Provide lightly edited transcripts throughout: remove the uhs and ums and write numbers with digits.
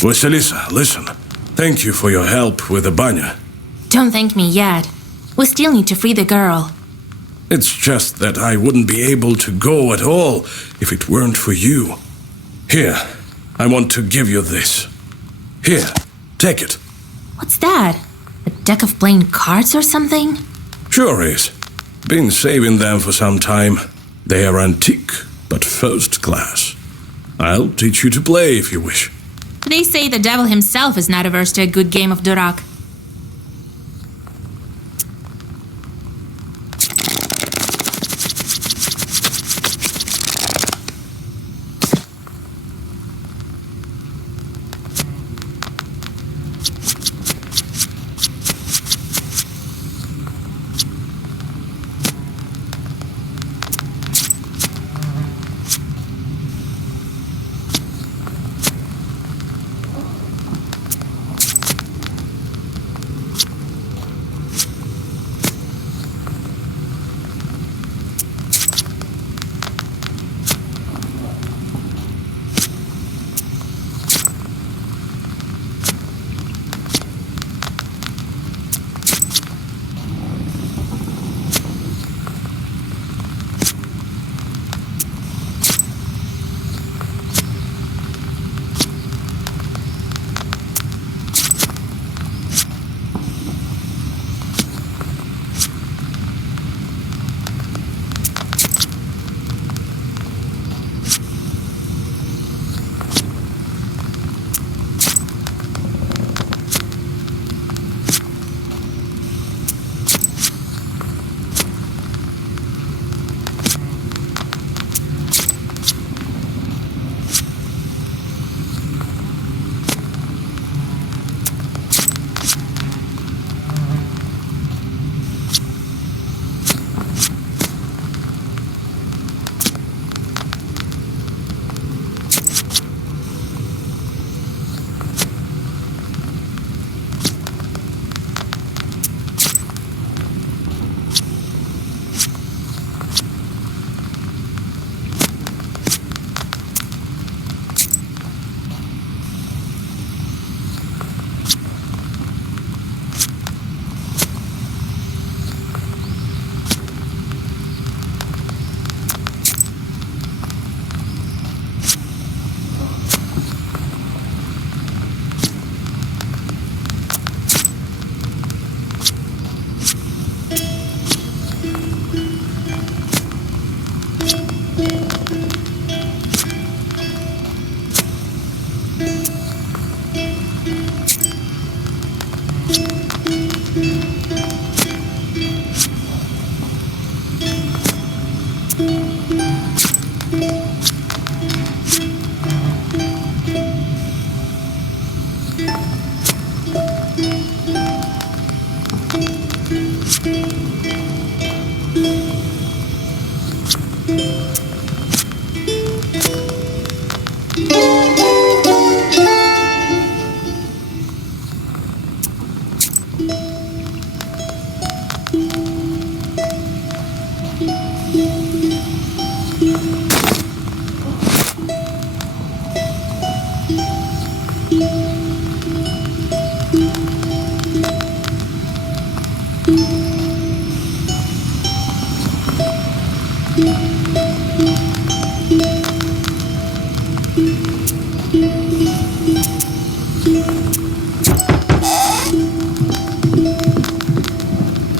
Vasilisa, listen. Thank you for your help with the banya. Don't thank me yet. We still need to free the girl. It's just that I wouldn't be able to go at all if it weren't for you. Here, I want to give you this. Here, take it. What's that? A deck of playing cards or something? Sure is. Been saving them for some time. They are antique, but first class. I'll teach you to play if you wish. They say the devil himself is not averse to a good game of durak.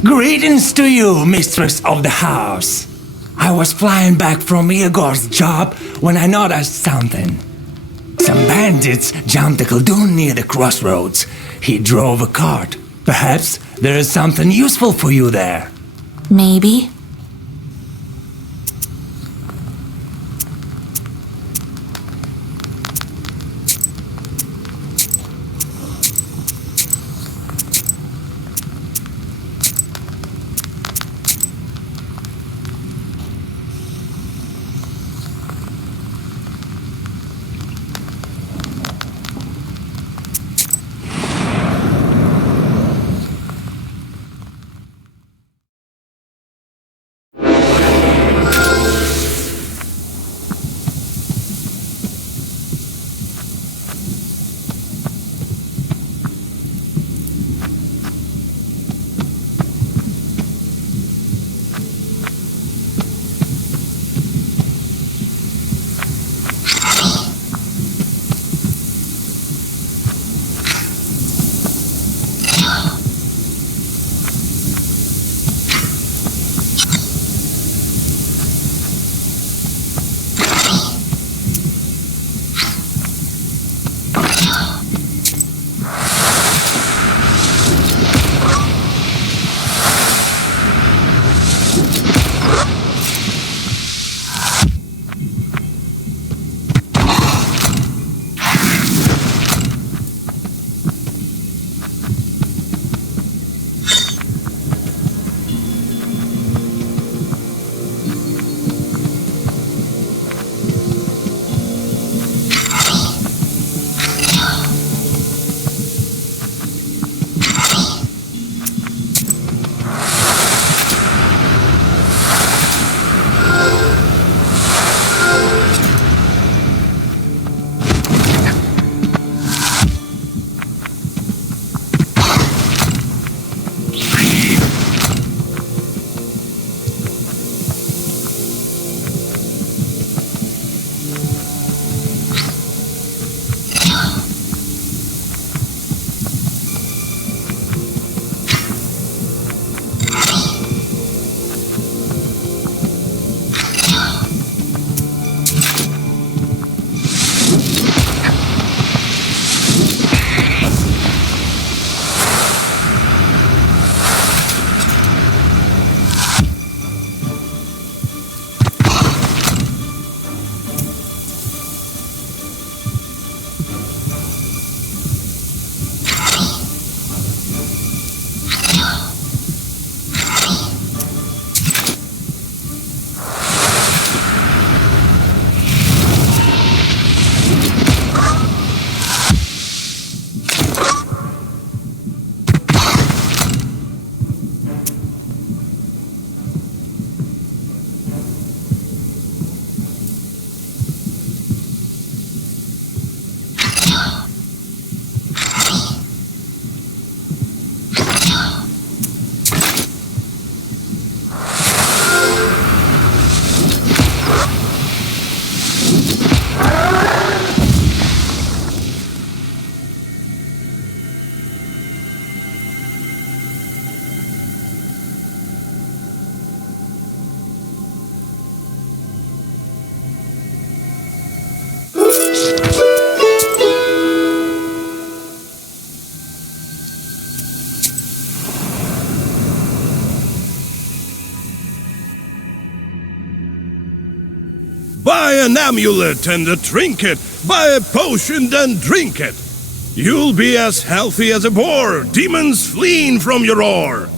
Greetings to you, mistress of the house. I was flying back from Igor's job when I noticed something. Some bandits jumped a Khaldun near the crossroads. He drove a cart. Perhaps there is something useful for you there. Maybe. Buy an amulet and a trinket. Buy a potion and drink it. You'll be as healthy as a boar, demons fleeing from your ore.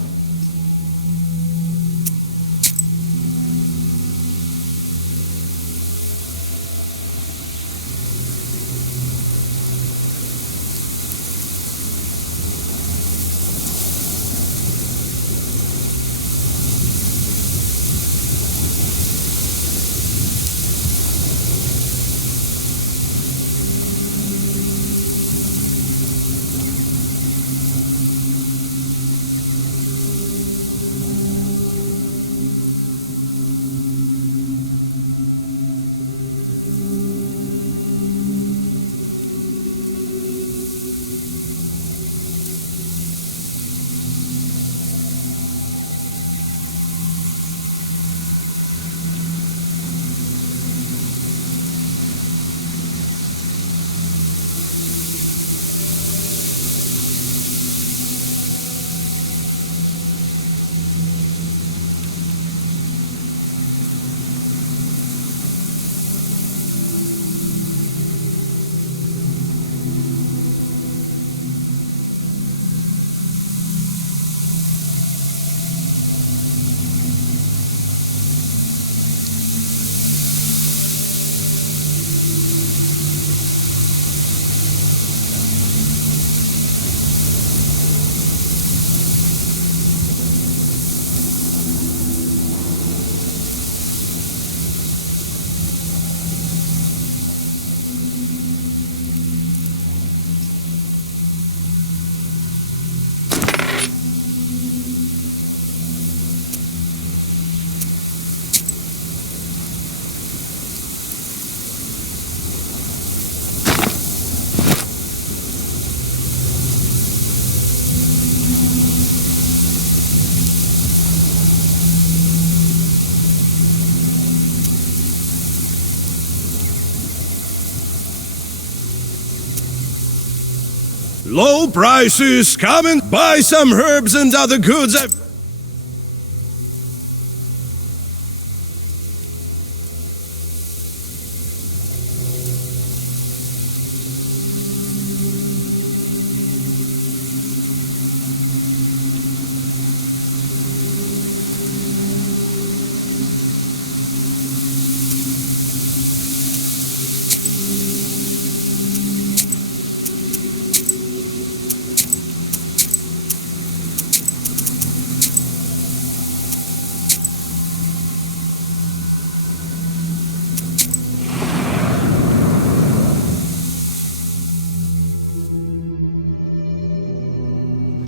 Low prices, come and buy some herbs and other goods.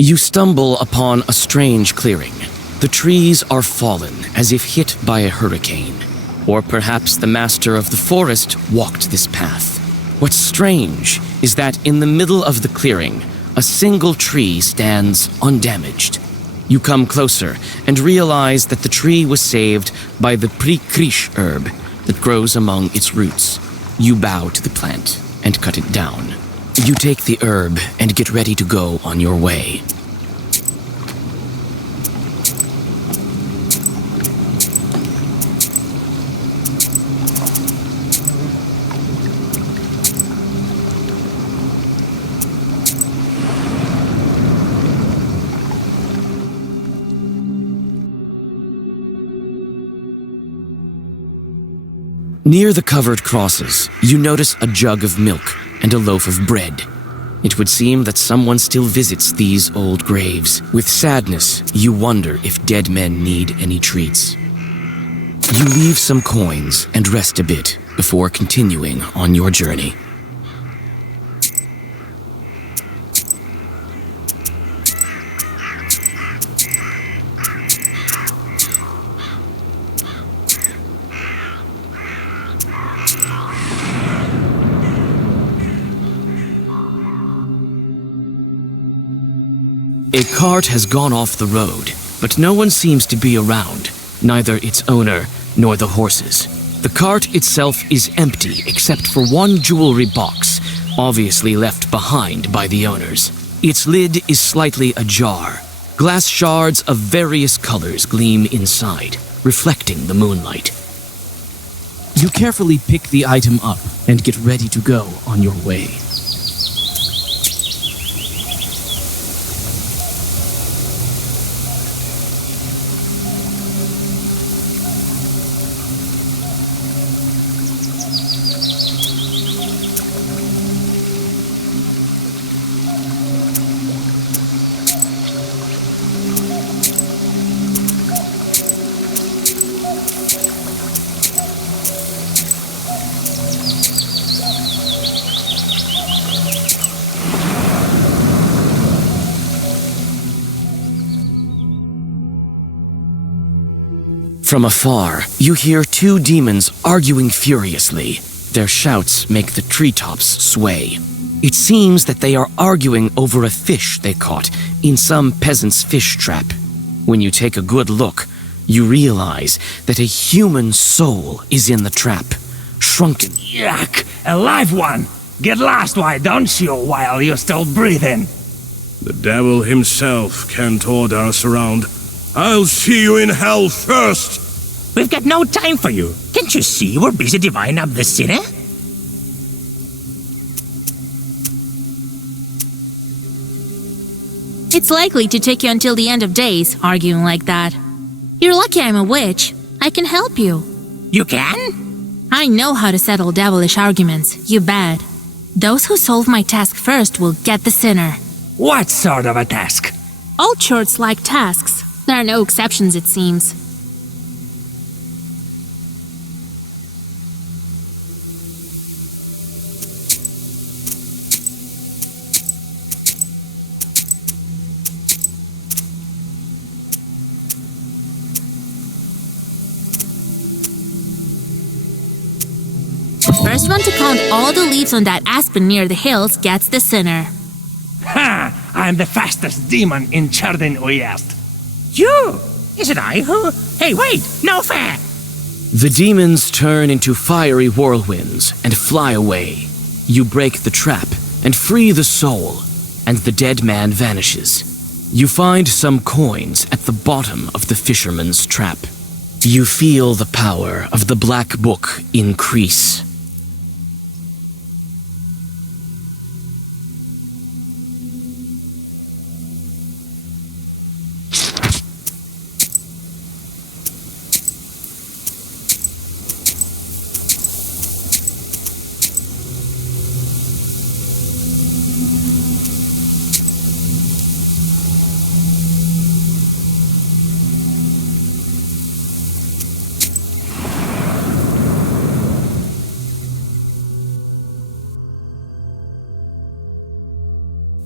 You stumble upon a strange clearing. The trees are fallen as if hit by a hurricane. Or perhaps the master of the forest walked this path. What's strange is that in the middle of the clearing, a single tree stands undamaged. You come closer and realize that the tree was saved by the prikrish herb that grows among its roots. You bow to the plant and cut it down. You take the herb and get ready to go on your way. Near the covered crosses, you notice a jug of milk and a loaf of bread. It would seem that someone still visits these old graves. With sadness, you wonder if dead men need any treats. You leave some coins and rest a bit before continuing on your journey. A cart has gone off the road, but no one seems to be around, neither its owner nor the horses. The cart itself is empty except for one jewelry box, obviously left behind by the owners. Its lid is slightly ajar. Glass shards of various colors gleam inside, reflecting the moonlight. You carefully pick the item up and get ready to go on your way. From afar, you hear two demons arguing furiously. Their shouts make the treetops sway. It seems that they are arguing over a fish they caught in some peasant's fish trap. When you take a good look, you realize that a human soul is in the trap, shrunken. Yuck! A live one! Get lost, why don't you, while you're still breathing? The devil himself can't order us around. I'll see you in hell first! We've got no time for you. Can't you see we're busy dividing up the city? It's likely to take you until the end of days, arguing like that. You're lucky I'm a witch. I can help you. You can? I know how to settle devilish arguments, you bet. Those who solve my task first will get the sinner. What sort of a task? All churches like tasks. There are no exceptions, it seems. First one to count all the leaves on that aspen near the hills gets the sinner. Ha! I'm the fastest demon in Chardin Uyest. You? Is it I who? Hey, wait! No fair! The demons turn into fiery whirlwinds and fly away. You break the trap and free the soul, and the dead man vanishes. You find some coins at the bottom of the fisherman's trap. You feel the power of the Black Book increase.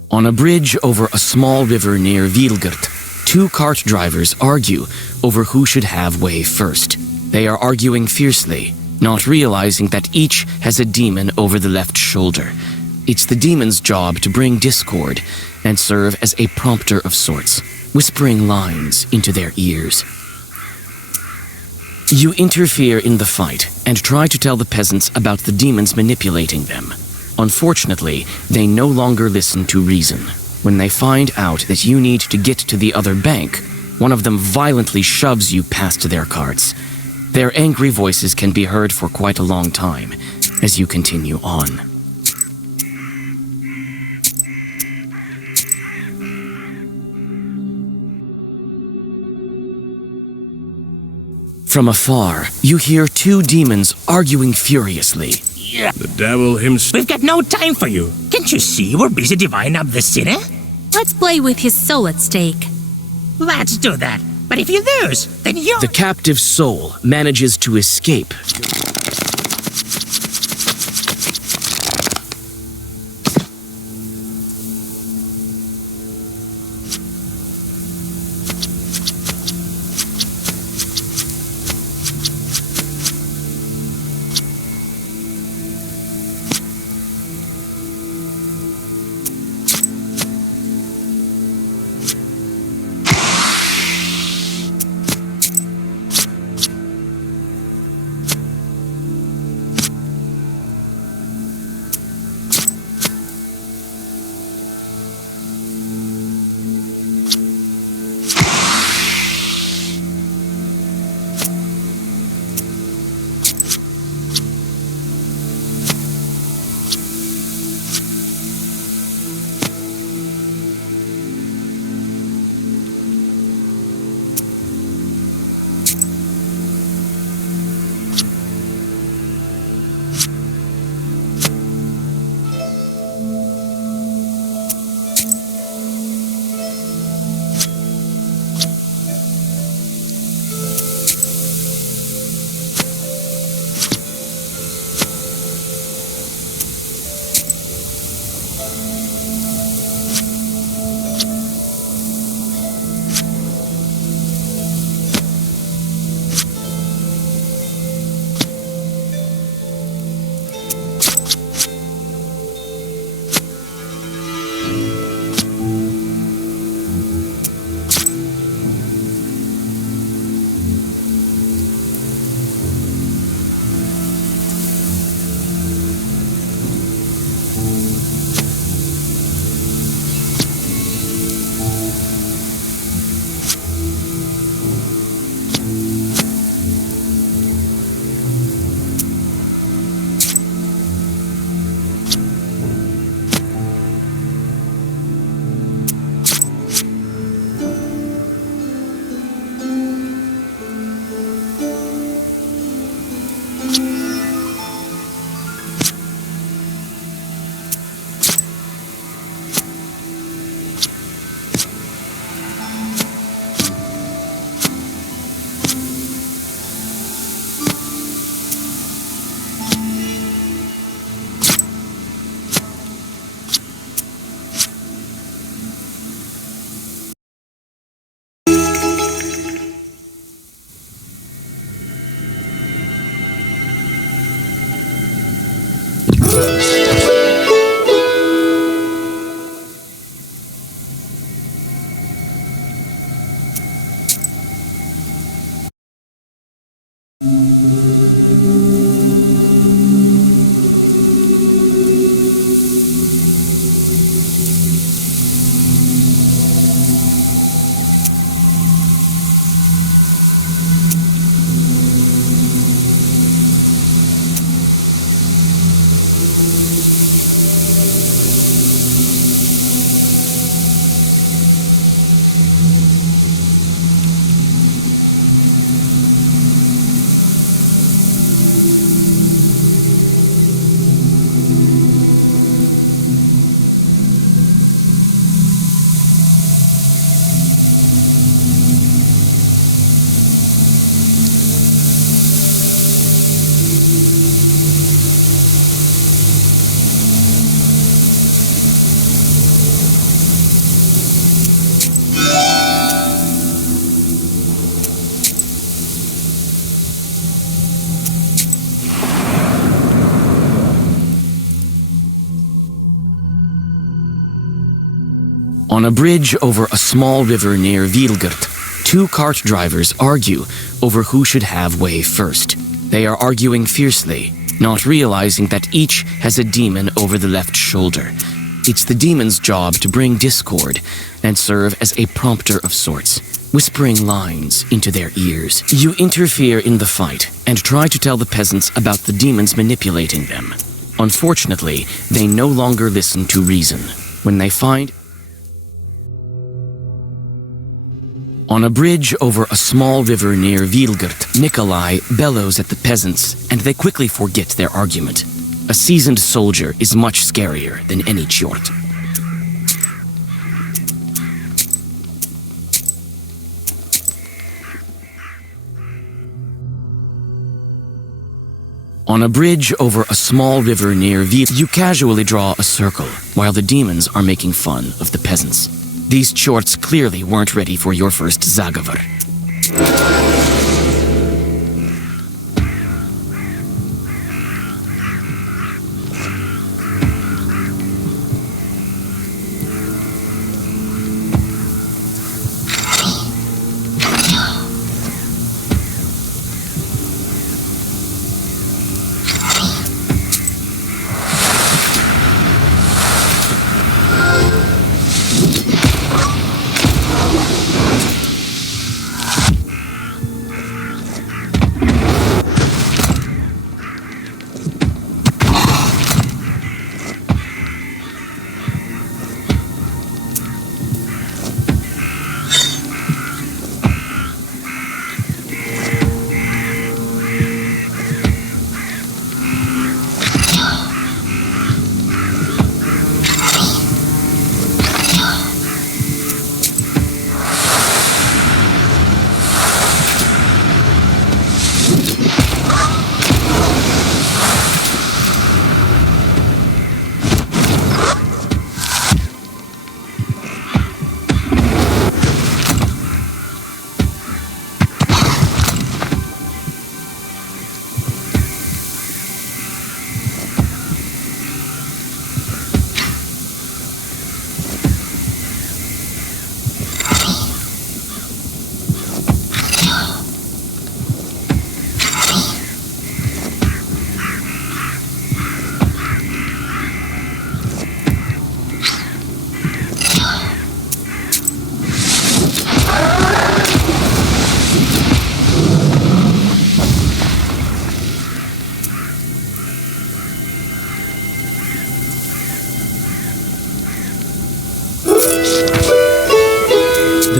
On a bridge over a small river near Vilgert, two cart drivers argue over who should have way first. They are arguing fiercely, not realizing that each has a demon over the left shoulder. It's the demon's job to bring discord and serve as a prompter of sorts, whispering lines into their ears. You interfere in the fight and try to tell the peasants about the demons manipulating them. Unfortunately, they no longer listen to reason. When they find out that you need to get to the other bank, one of them violently shoves you past their carts. Their angry voices can be heard for quite a long time as you continue on. From afar, you hear two demons arguing furiously. The devil himself. We've got no time for you. Can't you see we're busy dividing up the city? Let's play with his soul at stake. Let's do that. But if you lose, then you're... The captive soul manages to escape. On a bridge over a small river near Vilgert, two cart drivers argue over who should have way first. They are arguing fiercely, not realizing that each has a demon over the left shoulder. It's the demon's job to bring discord and serve as a prompter of sorts, whispering lines into their ears. You interfere in the fight and try to tell the peasants about the demons manipulating them. Unfortunately, they no longer listen to reason. When they find... On a bridge over a small river near Vilgert, Nikolai bellows at the peasants, and they quickly forget their argument. A seasoned soldier is much scarier than any Chort. On a bridge over a small river near Vilgert, you casually draw a circle, while the demons are making fun of the peasants. These Chorts clearly weren't ready for your first Zagavar.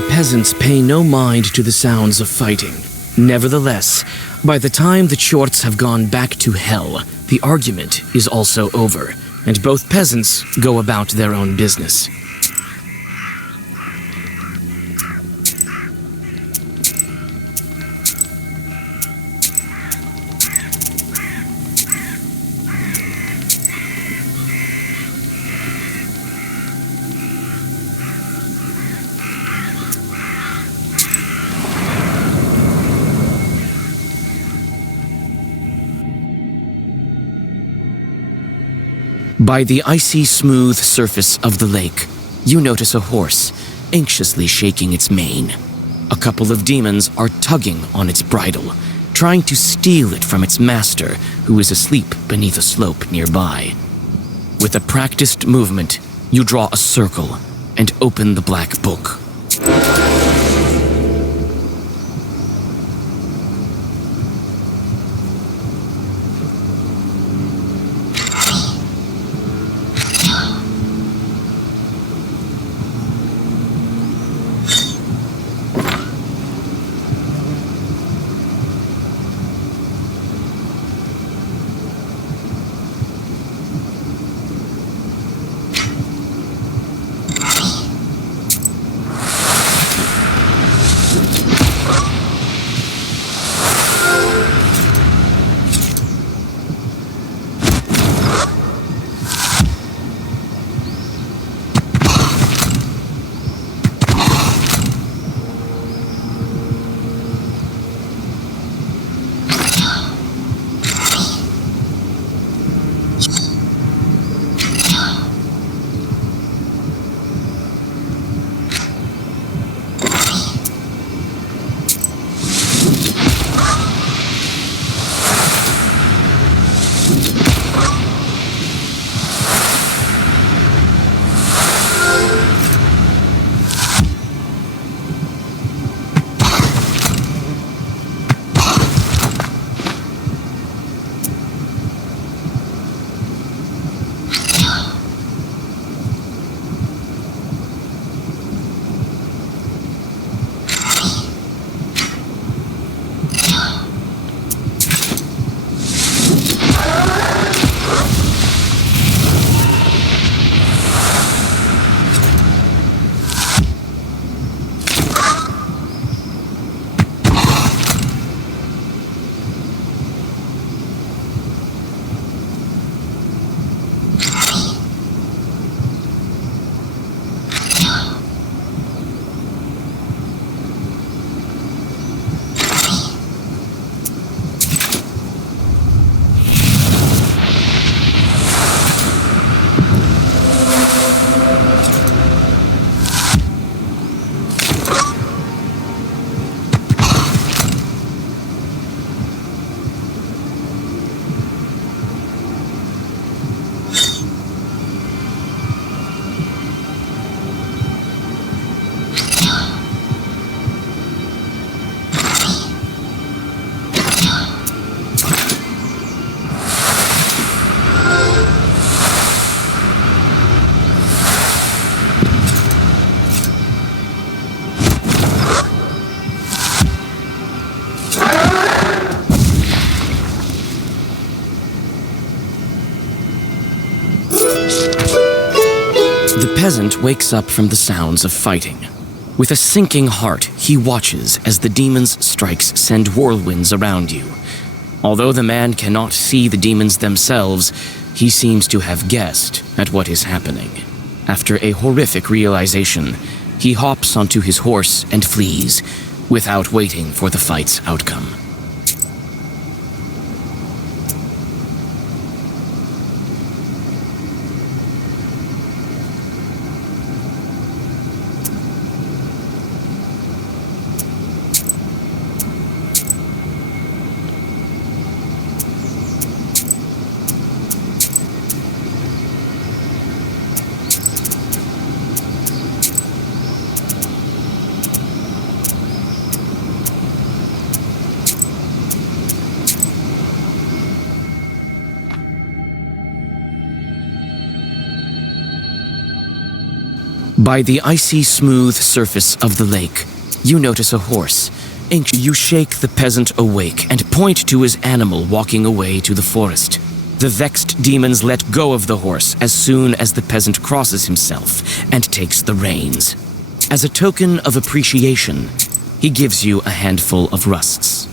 Peasants pay no mind to the sounds of fighting. Nevertheless, by the time the Chorts have gone back to hell, the argument is also over, and both peasants go about their own business. By the icy smooth surface of the lake, you notice a horse, anxiously shaking its mane. A couple of demons are tugging on its bridle, trying to steal it from its master, who is asleep beneath a slope nearby. With a practiced movement, you draw a circle and open the black book. The peasant wakes up from the sounds of fighting. With a sinking heart, he watches as the demon's strikes send whirlwinds around you. Although the man cannot see the demons themselves, he seems to have guessed at what is happening. After a horrific realization, he hops onto his horse and flees, without waiting for the fight's outcome. By the icy smooth surface of the lake, you notice a horse. You shake the peasant awake and point to his animal walking away to the forest. The vexed demons let go of the horse as soon as the peasant crosses himself and takes the reins. As a token of appreciation, he gives you a handful of rusts.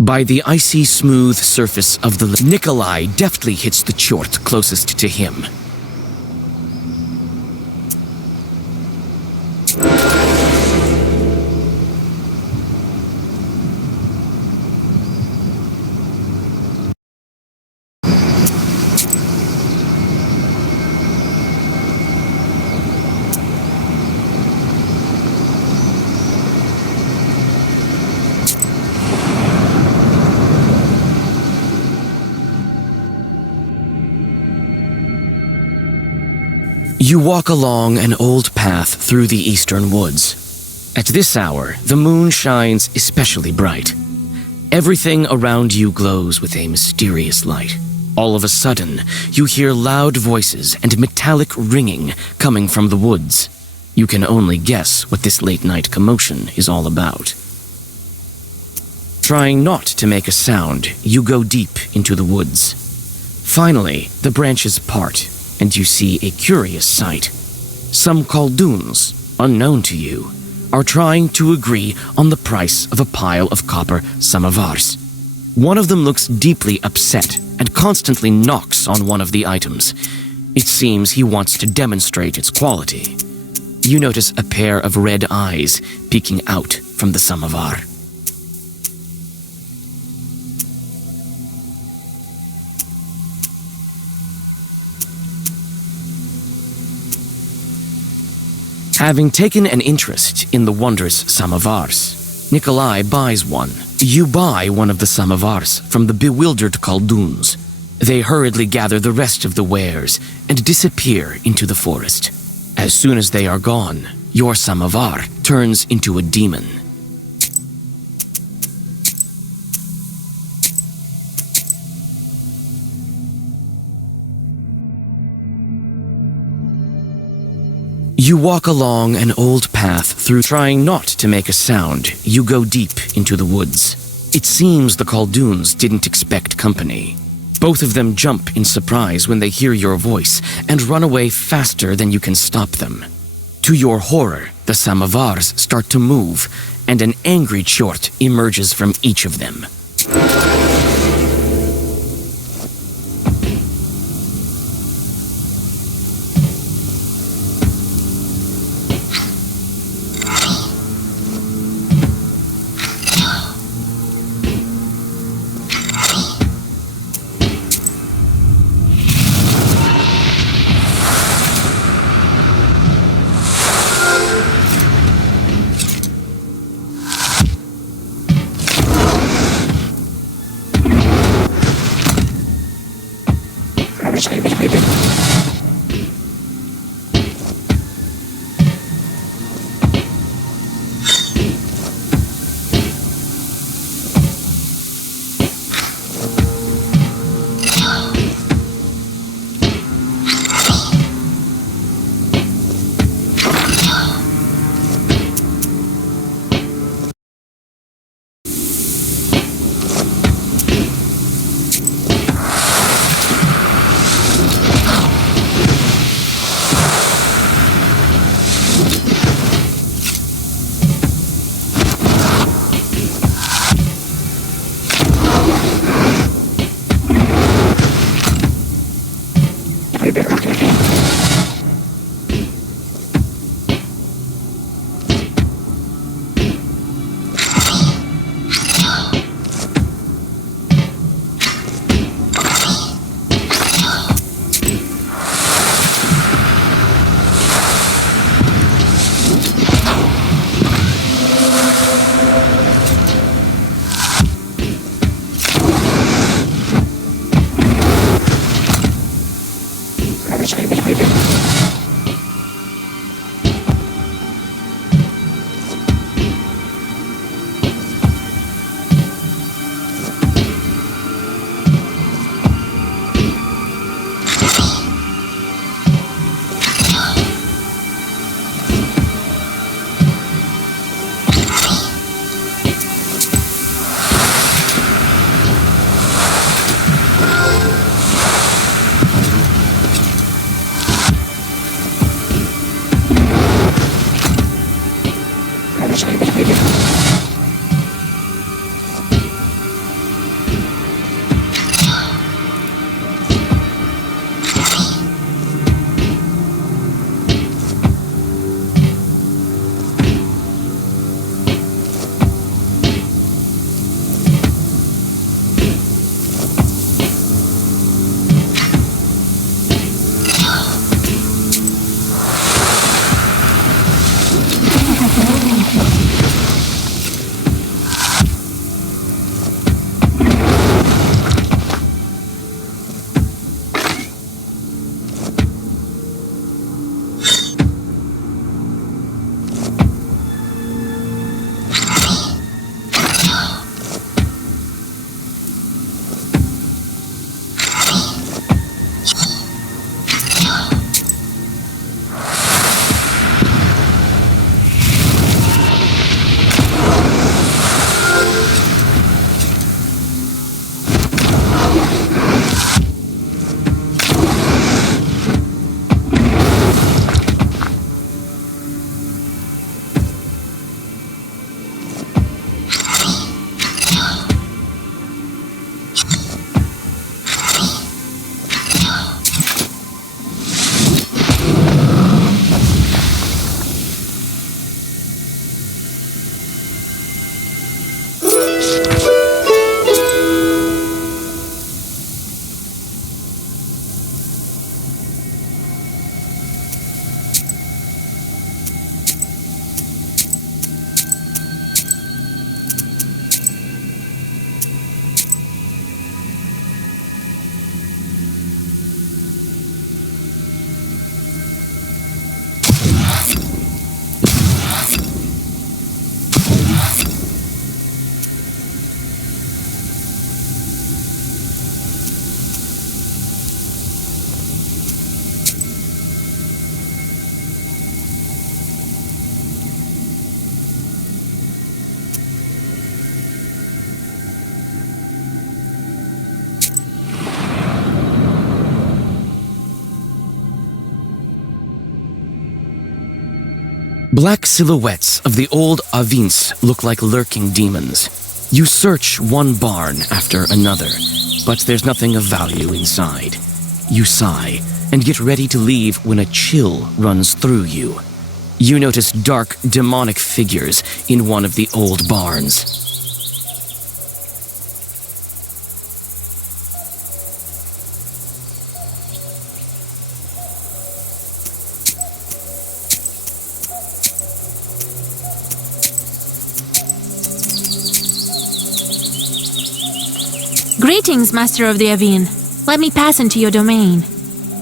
By the icy smooth surface of the lake, Nikolai deftly hits the chort closest to him. You walk along an old path through the eastern woods. At this hour, the moon shines especially bright. Everything around you glows with a mysterious light. All of a sudden, you hear loud voices and metallic ringing coming from the woods. You can only guess what this late-night commotion is all about. Trying not to make a sound, you go deep into the woods. Finally, the branches part, and you see a curious sight. Some Khaldoons, unknown to you, are trying to agree on the price of a pile of copper samovars. One of them looks deeply upset and constantly knocks on one of the items. It seems he wants to demonstrate its quality. You notice a pair of red eyes peeking out from the samovar. Having taken an interest in the wondrous samovars, Nikolai buys one. You buy one of the samovars from the bewildered Khaldoons. They hurriedly gather the rest of the wares and disappear into the forest. As soon as they are gone, your samovar turns into a demon. You walk along an old path through. Trying not to make a sound, you go deep into the woods. It seems the Khaldoons didn't expect company. Both of them jump in surprise when they hear your voice and run away faster than you can stop them. To your horror, the samovars start to move, and an angry chort emerges from each of them. Black silhouettes of the old Avins look like lurking demons. You search one barn after another, but there's nothing of value inside. You sigh and get ready to leave when a chill runs through you. You notice dark, demonic figures in one of the old barns. Greetings, Master of the Avin. Let me pass into your domain.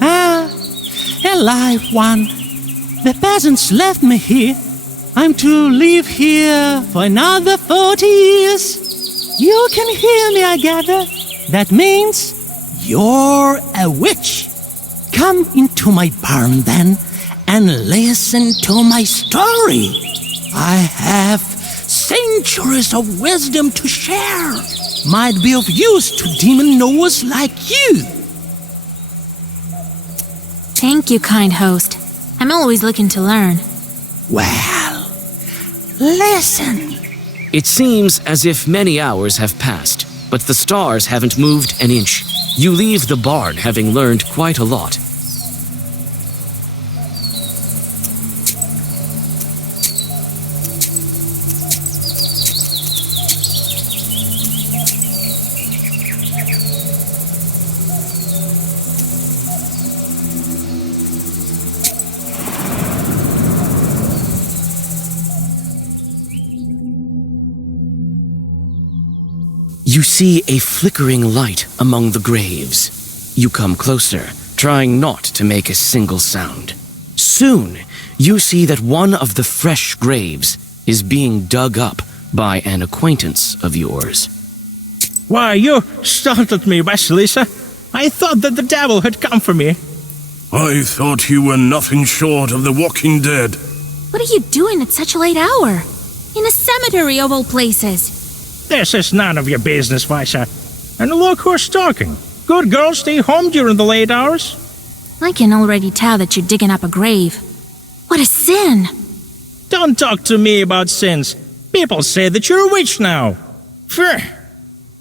Ah, alive one. The peasants left me here. I'm to live here for another 40 years. You can hear me, I gather. That means you're a witch. Come into my barn then and listen to my story. I have centuries of wisdom to share. Might be of use to demon knowers like you. Thank you, kind host. I'm always looking to learn. Well, listen. It seems as if many hours have passed, but the stars haven't moved an inch. You leave the barn having learned quite a lot. You see a flickering light among the graves. You come closer, trying not to make a single sound. Soon, you see that one of the fresh graves is being dug up by an acquaintance of yours. Why, you startled me, Vasilisa. I thought that the devil had come for me. I thought you were nothing short of the walking dead. What are you doing at such a late hour? In a cemetery of all places. This is none of your business, Vaisa. And look who's talking. Good girls stay home during the late hours. I can already tell that you're digging up a grave. What a sin! Don't talk to me about sins. People say that you're a witch now. Phew.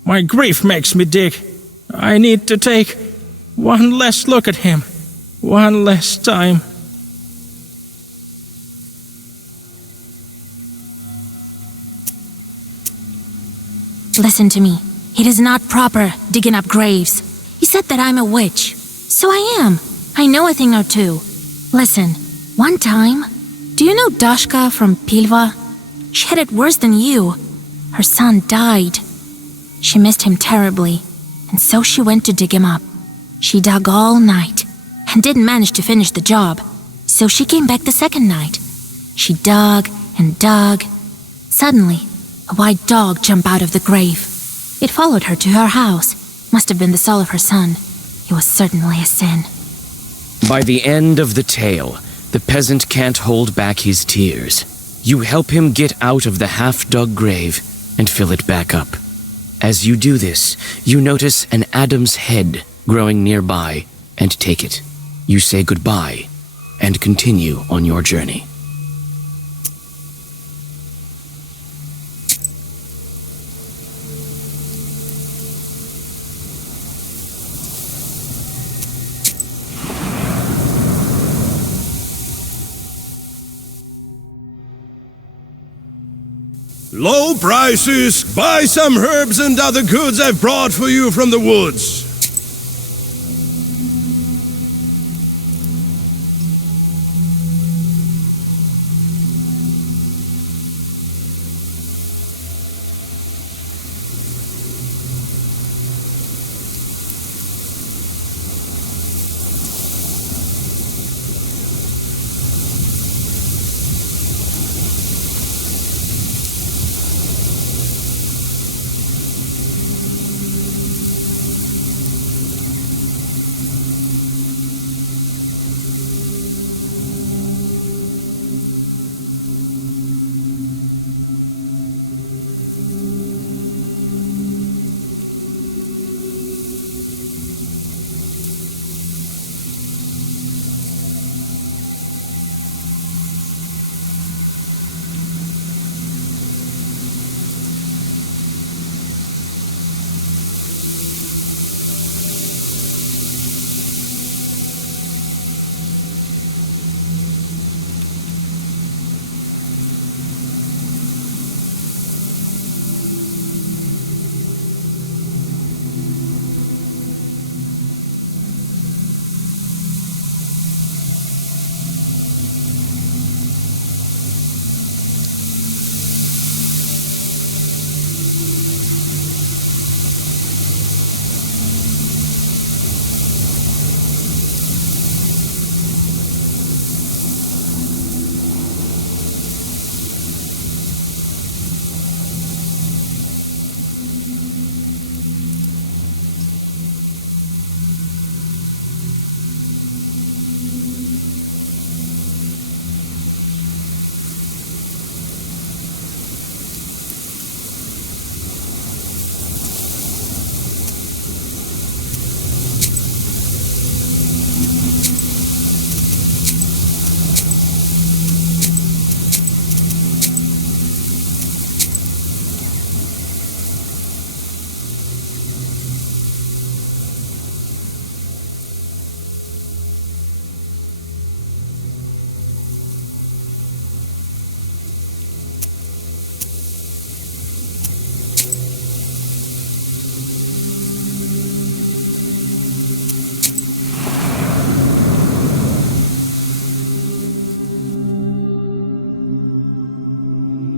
My grief makes me dig. I need to take one last look at him. One last time. Listen to me. It is not proper digging up graves. You said that I'm a witch. So I am. I know a thing or two. Listen, one time, do you know Dashka from Pilva? She had it worse than you. Her son died. She missed him terribly, and so she went to dig him up. She dug all night, and didn't manage to finish the job, so she came back the second night. She dug and dug. Suddenly, a white dog jumped out of the grave. It followed her to her house. Must have been the soul of her son. It was certainly a sin. By the end of the tale, the peasant can't hold back his tears. You help him get out of the half-dug grave and fill it back up. As you do this, you notice an Adam's head growing nearby and take it. You say goodbye and continue on your journey. Low prices! Buy some herbs and other goods I've brought for you from the woods.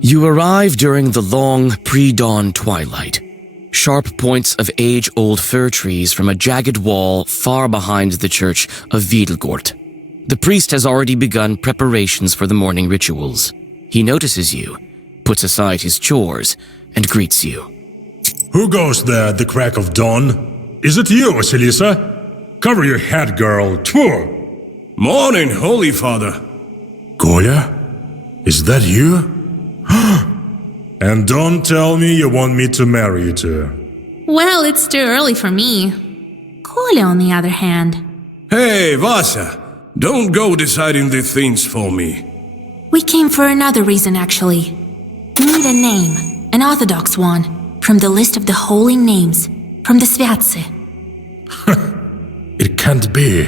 You arrive during the long, pre-dawn twilight. Sharp points of age-old fir trees from a jagged wall far behind the church of Wiedelgort. The priest has already begun preparations for the morning rituals. He notices you, puts aside his chores, and greets you. Who goes there at the crack of dawn? Is it you, Vasilisa? Cover your head, girl. Tfu! Morning, Holy Father. Kolya? Is that you? And don't tell me you want me to marry you too. Well, it's too early for me. Kolya, on the other hand. Hey, Vasa, don't go deciding the things for me. We came for another reason, actually. We need a name, an orthodox one, from the list of the holy names, from the Sviatse. It can't be.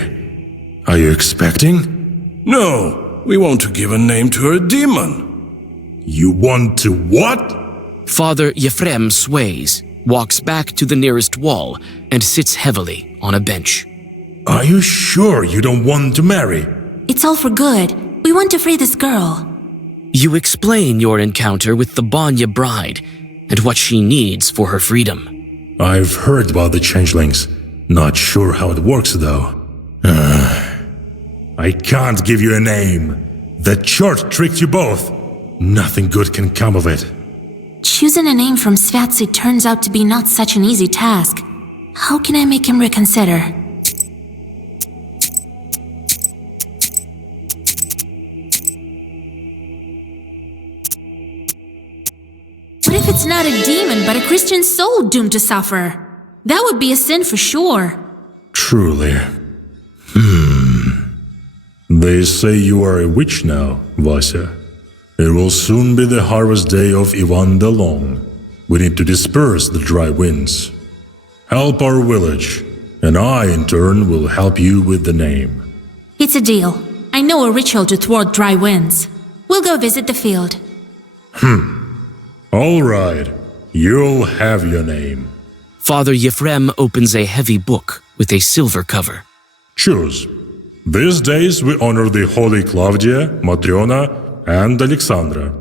Are you expecting? No, we want to give a name to a demon. You want to what? Father Yefrem sways, walks back to the nearest wall, and sits heavily on a bench. Are you sure you don't want to marry? It's all for good. We want to free this girl. You explain your encounter with the Banya bride and what she needs for her freedom. I've heard about the changelings. Not sure how it works, though. I can't give you a name. That chart tricked you both. Nothing good can come of it. Choosing a name from Sviatse turns out to be not such an easy task. How can I make him reconsider? What if it's not a demon, but a Christian soul doomed to suffer? That would be a sin for sure. Truly. They say you are a witch now, Vasya. It will soon be the harvest day of Ivan the Long. We need to disperse the dry winds. Help our village, and I, in turn, will help you with the name. It's a deal. I know a ritual to thwart dry winds. We'll go visit the field. All right, you'll have your name. Father Yefrem opens a heavy book with a silver cover. Choose. These days we honor the holy Claudia, Matriona, and Alexandra.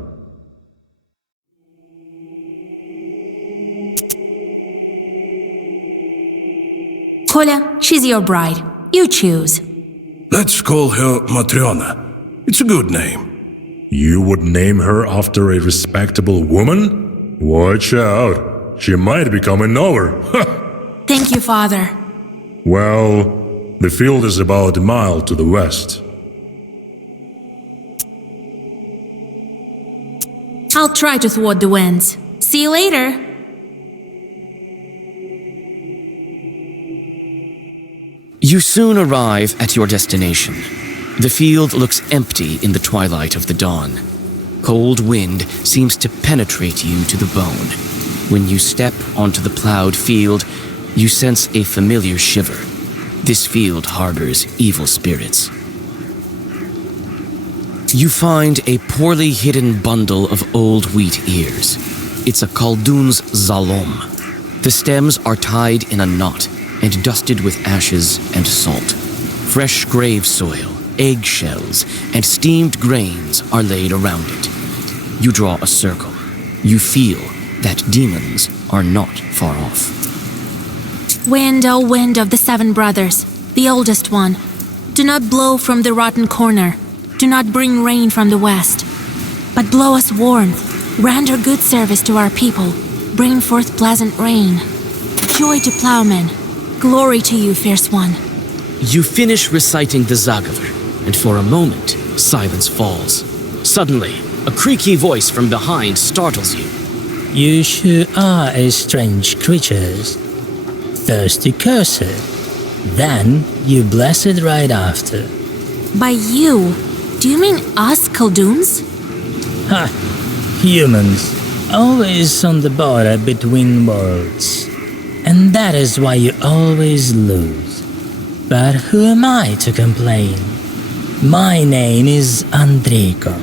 Kolya, she's your bride. You choose. Let's call her Matriona. It's a good name. You would name her after a respectable woman? Watch out. She might become a knower. Thank you, Father. Well, the field is about a mile to the west. I'll try to thwart the winds. See you later. You soon arrive at your destination. The field looks empty in the twilight of the dawn. Cold wind seems to penetrate you to the bone. When you step onto the plowed field, you sense a familiar shiver. This field harbors evil spirits. You find a poorly hidden bundle of old wheat ears. It's a Khaldun's zalom. The stems are tied in a knot and dusted with ashes and salt. Fresh grave soil, eggshells, and steamed grains are laid around it. You draw a circle. You feel that demons are not far off. Wind, oh wind of the 7 brothers, the oldest one, do not blow from the rotten corner. Do not bring rain from the west, but blow us warmth, render good service to our people, bring forth pleasant rain. Joy to plowmen, glory to you, fierce one. You finish reciting the Zagaver, and for a moment, silence falls. Suddenly, a creaky voice from behind startles you. You sure are a strange creatures. Thirsty cursed. Then you bless it right after. By you, do you mean us Khalduns? Ha! Humans, always on the border between worlds. And that is why you always lose. But who am I to complain? My name is Andrejko.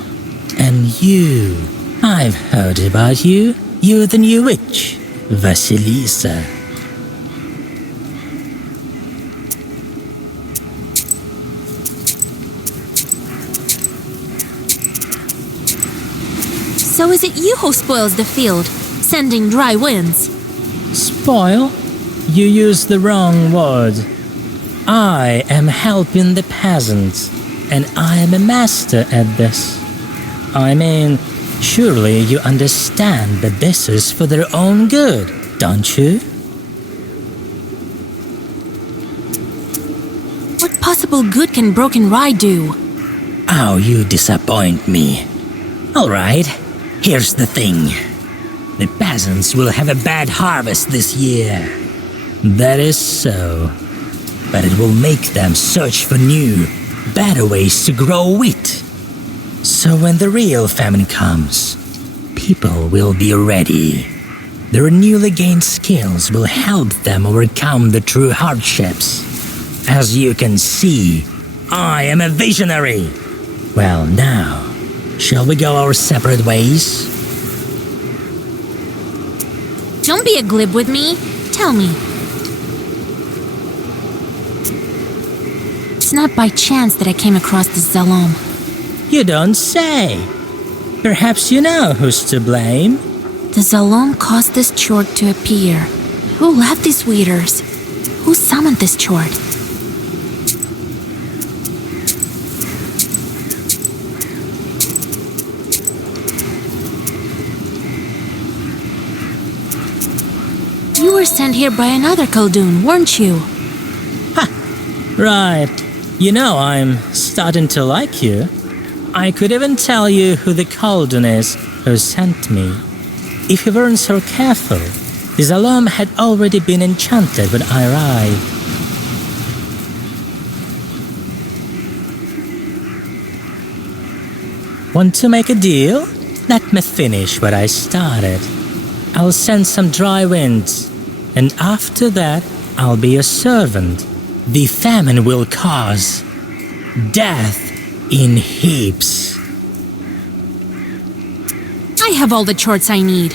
And you, I've heard about you. You're the new witch, Vasilisa. So is it you who spoils the field, sending dry winds? Spoil? You use the wrong word. I am helping the peasants, and I am a master at this. I mean, surely you understand that this is for their own good, don't you? What possible good can broken rye do? Oh, you disappoint me. All right, here's the thing. The peasants will have a bad harvest this year. That is so. But it will make them search for new, better ways to grow wheat. So when the real famine comes, people will be ready. Their newly gained skills will help them overcome the true hardships. As you can see, I am a visionary. Well, now, shall we go our separate ways? Don't be a glib with me. Tell me. It's not by chance that I came across this Zalom. You don't say. Perhaps you know who's to blame. The Zalom caused this chord to appear. Who left these weeders? Who summoned this chord? You were sent here by another Khaldun, weren't you? Right. You know, I'm starting to like you. I could even tell you who the Khaldun is who sent me. If you weren't so careful, the Zalom had already been enchanted when I arrived. Want to make a deal? Let me finish what I started. I'll send some dry winds, and after that, I'll be your servant. The famine will cause death in heaps. I have all the chords I need.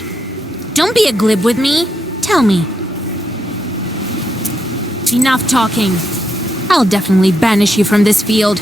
Don't be a glib with me. Tell me. Enough talking. I'll definitely banish you from this field.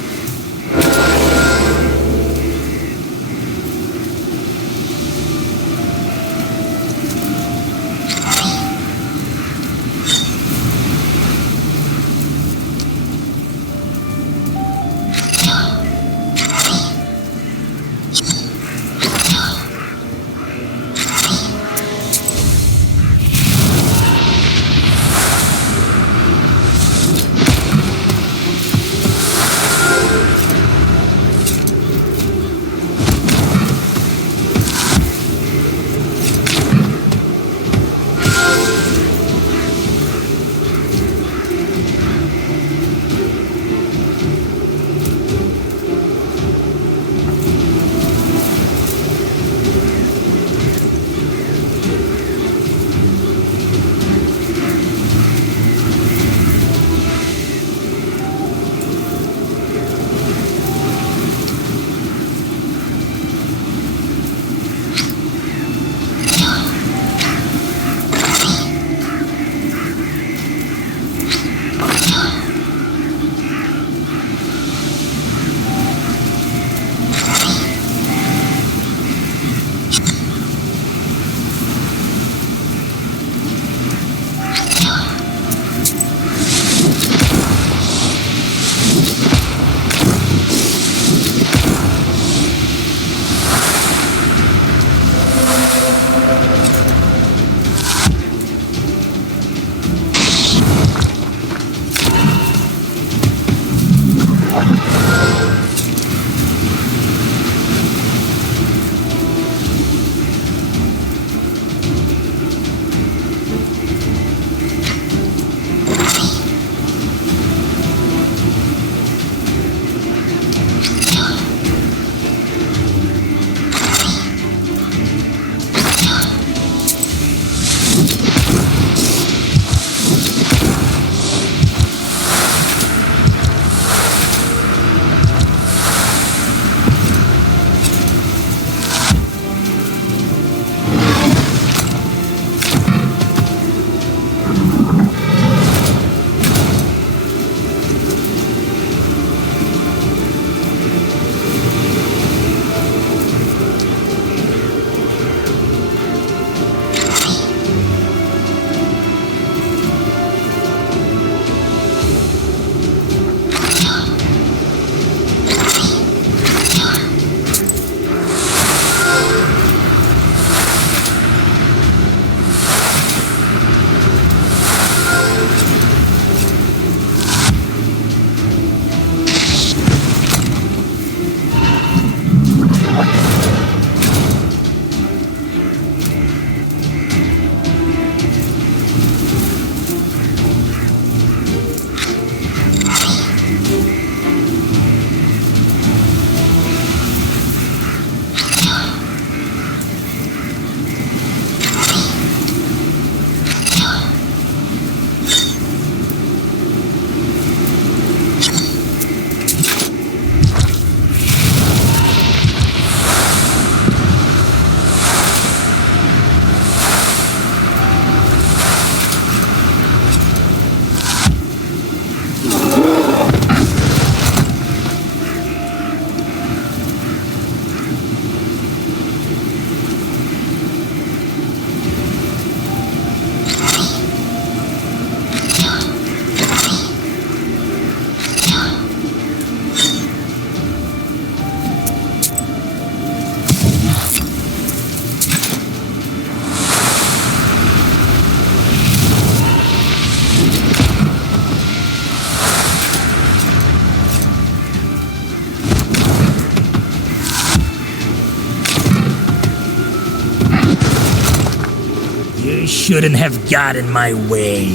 shouldn't have got in my way.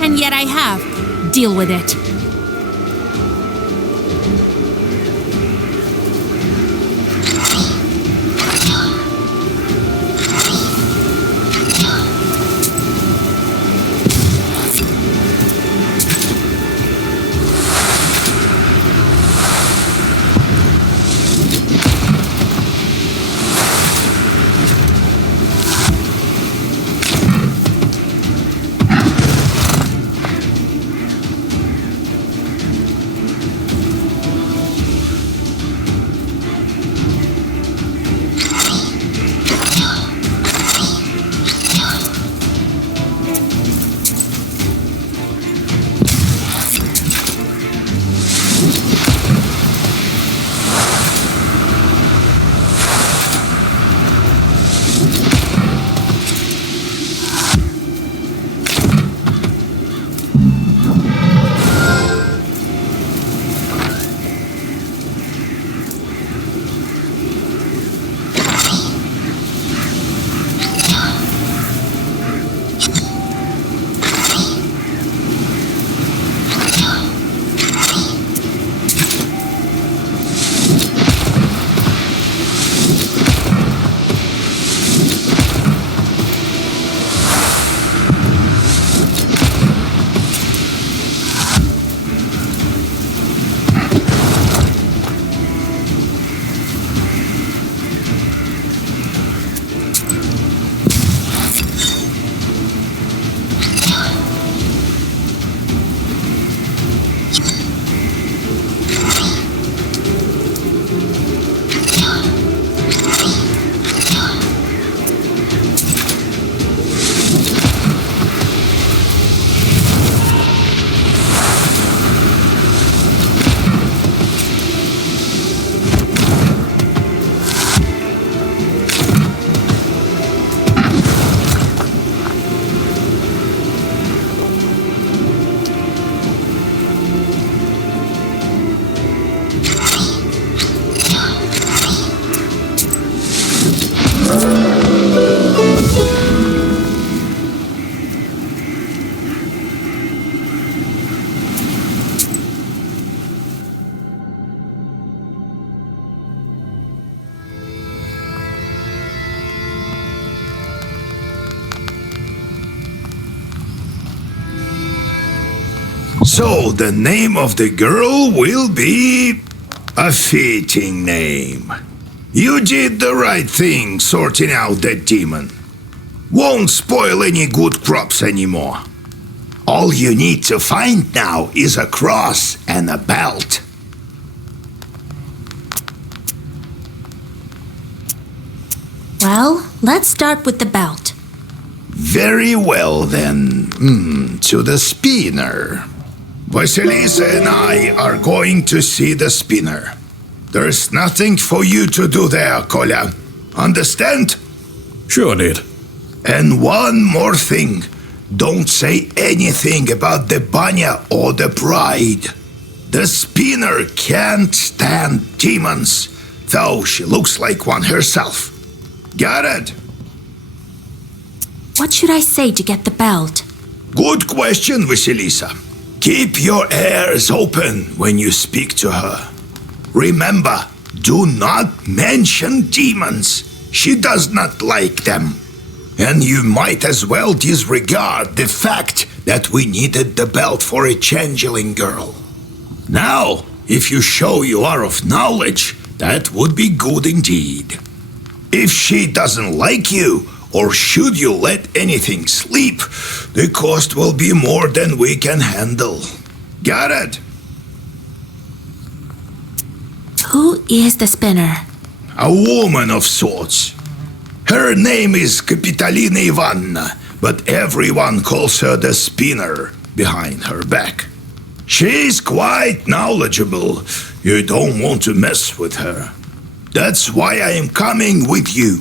And yet I have. Deal with it. So the name of the girl will be a fitting name. You did the right thing sorting out that demon. Won't spoil any good crops anymore. All you need to find now is a cross and a belt. Well, let's start with the belt. Very well then. To the spinner. Vasilisa and I are going to see the spinner. There's nothing for you to do there, Kolya. Understand? Sure did. And one more thing. Don't say anything about the Banya or the bride. The spinner can't stand demons, though she looks like one herself. Got it? What should I say to get the belt? Good question, Vasilisa. Keep your ears open when you speak to her. Remember, do not mention demons. She does not like them. And you might as well disregard the fact that we needed the belt for a changeling girl. Now, if you show you are of knowledge, that would be good indeed. If she doesn't like you, or should you let anything slip, the cost will be more than we can handle. Got it? Who is the spinner? A woman of sorts. Her name is Kapitalina Ivanna, but everyone calls her the spinner behind her back. She's quite knowledgeable. You don't want to mess with her. That's why I am coming with you.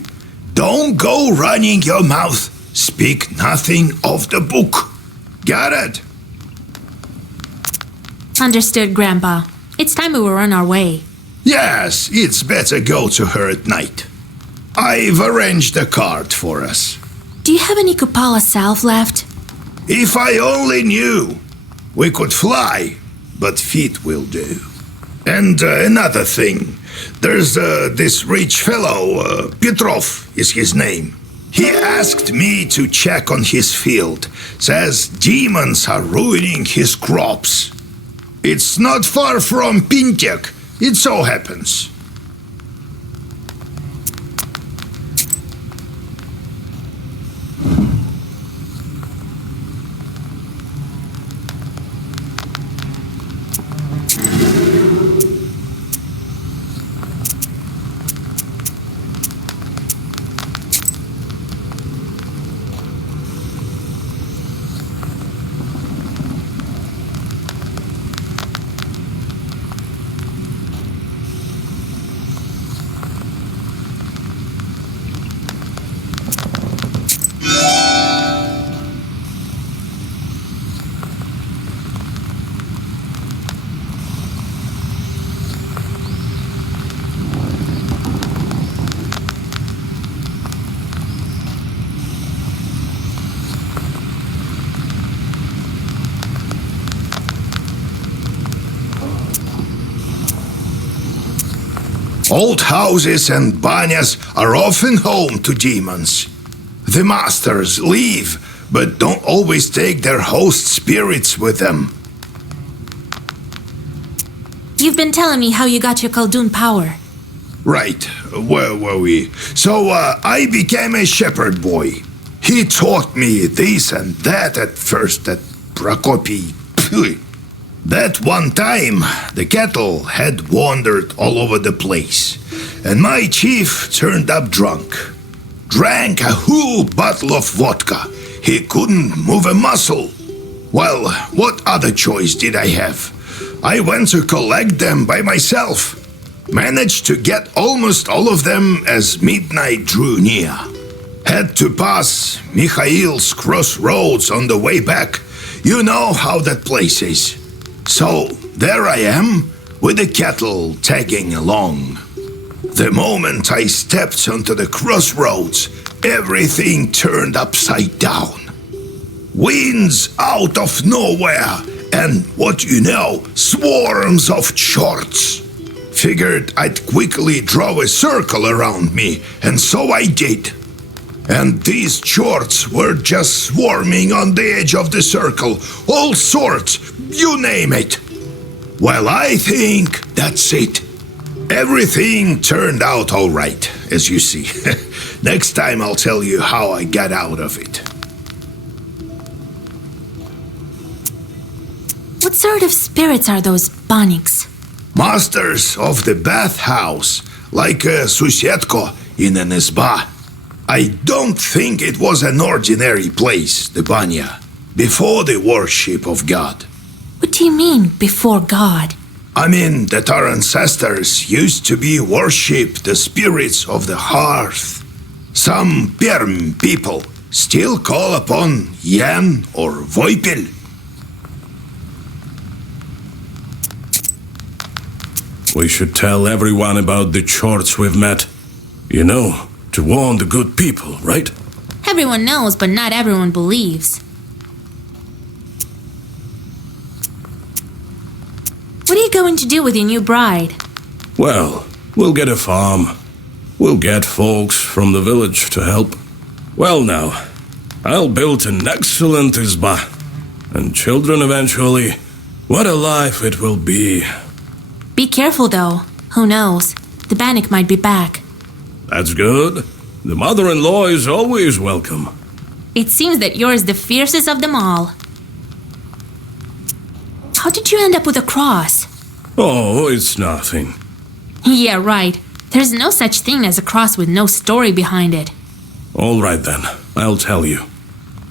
Don't go running your mouth. Speak nothing of the book. Got it? Understood, Grandpa. It's time we were on our way. Yes, it's better go to her at night. I've arranged a cart for us. Do you have any Kupala salve left? If I only knew. We could fly, but feet will do. And another thing. There's this rich fellow, Petrov is his name. He asked me to check on his field. Says demons are ruining his crops. It's not far from Pintek, it so happens. Old houses and banyas are often home to demons. The masters leave, but don't always take their host spirits with them. You've been telling me how you got your Khaldun power. Right, where were we? So, I became a shepherd boy. He taught me this and that at first at Prokopy. That one time, the cattle had wandered all over the place, and my chief turned up drunk. Drank a whole bottle of vodka. He couldn't move a muscle. Well, what other choice did I have? I went to collect them by myself. Managed to get almost all of them as midnight drew near. Had to pass Mikhail's crossroads on the way back. You know how that place is. So, there I am, with the cattle tagging along. The moment I stepped onto the crossroads, everything turned upside down. Winds out of nowhere, and what you know, swarms of shorts. Figured I'd quickly draw a circle around me, and so I did. And these shorts were just swarming on the edge of the circle, all sorts, you name it. Well, I think that's it. Everything turned out all right, as you see. Next time I'll tell you how I got out of it. What sort of spirits are those baniks? Masters of the bathhouse, like a susetko in an izba. I don't think it was an ordinary place, the banya, before the worship of God. What do you mean, before God? I mean that our ancestors used to be worshipped the spirits of the hearth. Some Perm people still call upon Yan or Voipil. We should tell everyone about the chorts we've met. You know, to warn the good people, right? Everyone knows, but not everyone believes. What are you going to do with your new bride? Well, we'll get a farm. We'll get folks from the village to help. Well now, I'll build an excellent izba. And children eventually. What a life it will be. Be careful though. Who knows? The Bannock might be back. That's good. The mother-in-law is always welcome. It seems that you're the fiercest of them all. How did you end up with a cross? Oh, it's nothing. Yeah, right. There's no such thing as a cross with no story behind it. All right then, I'll tell you.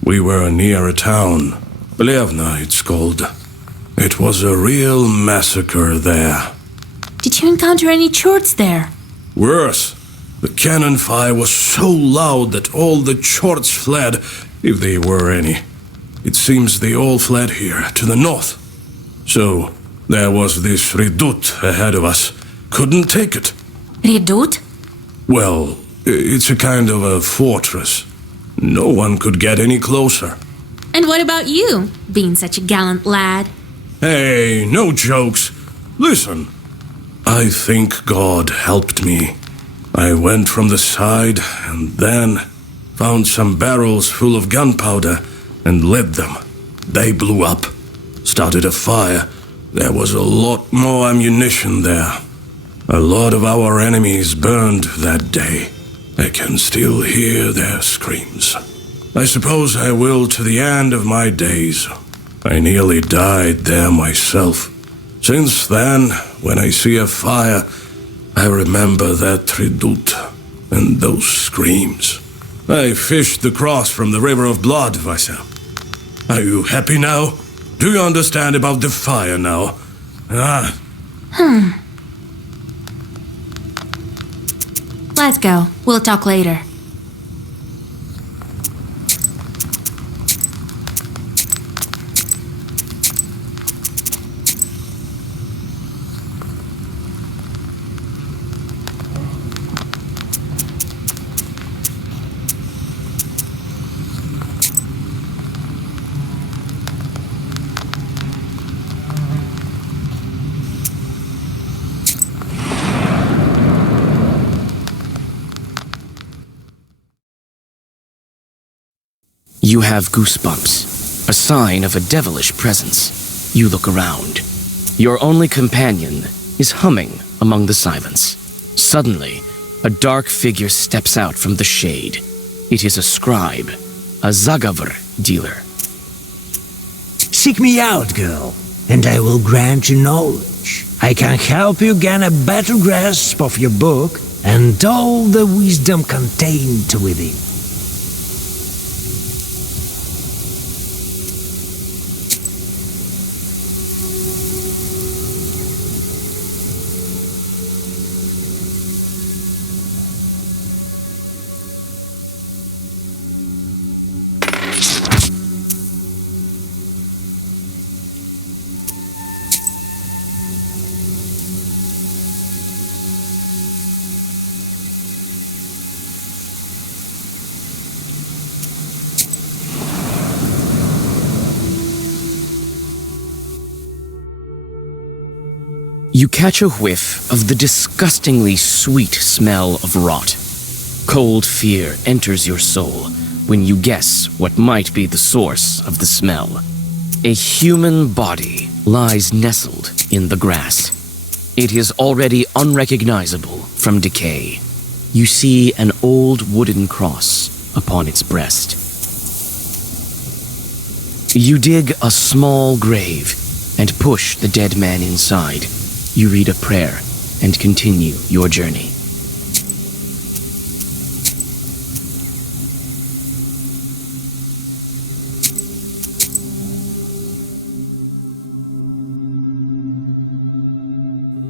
We were near a town. Blevna, it's called. It was a real massacre there. Did you encounter any chorts there? Worse. The cannon fire was so loud that all the chorts fled, if they were any. It seems they all fled here, to the north. So, there was this redoute ahead of us. Couldn't take it. Redoute? Well, It's a kind of a fortress. No one could get any closer. And what about you, being such a gallant lad? Hey, no jokes. Listen, I think God helped me. I went from the side and then found some barrels full of gunpowder and lit them. They blew up, started a fire. There was a lot more ammunition there. A lot of our enemies burned that day. I can still hear their screams. I suppose I will to the end of my days. I nearly died there myself. Since then, when I see a fire, I remember that tridut and those screams. I fished the cross from the river of blood, Vasia. Are you happy now? Do you understand about the fire now? Let's go. We'll talk later. You have goosebumps, a sign of a devilish presence. You look around. Your only companion is humming among the silence. Suddenly, a dark figure steps out from the shade. It is a scribe, a Zagavr dealer. Seek me out, girl, and I will grant you knowledge. I can help you gain a better grasp of your book and all the wisdom contained within. You catch a whiff of the disgustingly sweet smell of rot. Cold fear enters your soul when you guess what might be the source of the smell. A human body lies nestled in the grass. It is already unrecognizable from decay. You see an old wooden cross upon its breast. You dig a small grave and push the dead man inside. You read a prayer and continue your journey.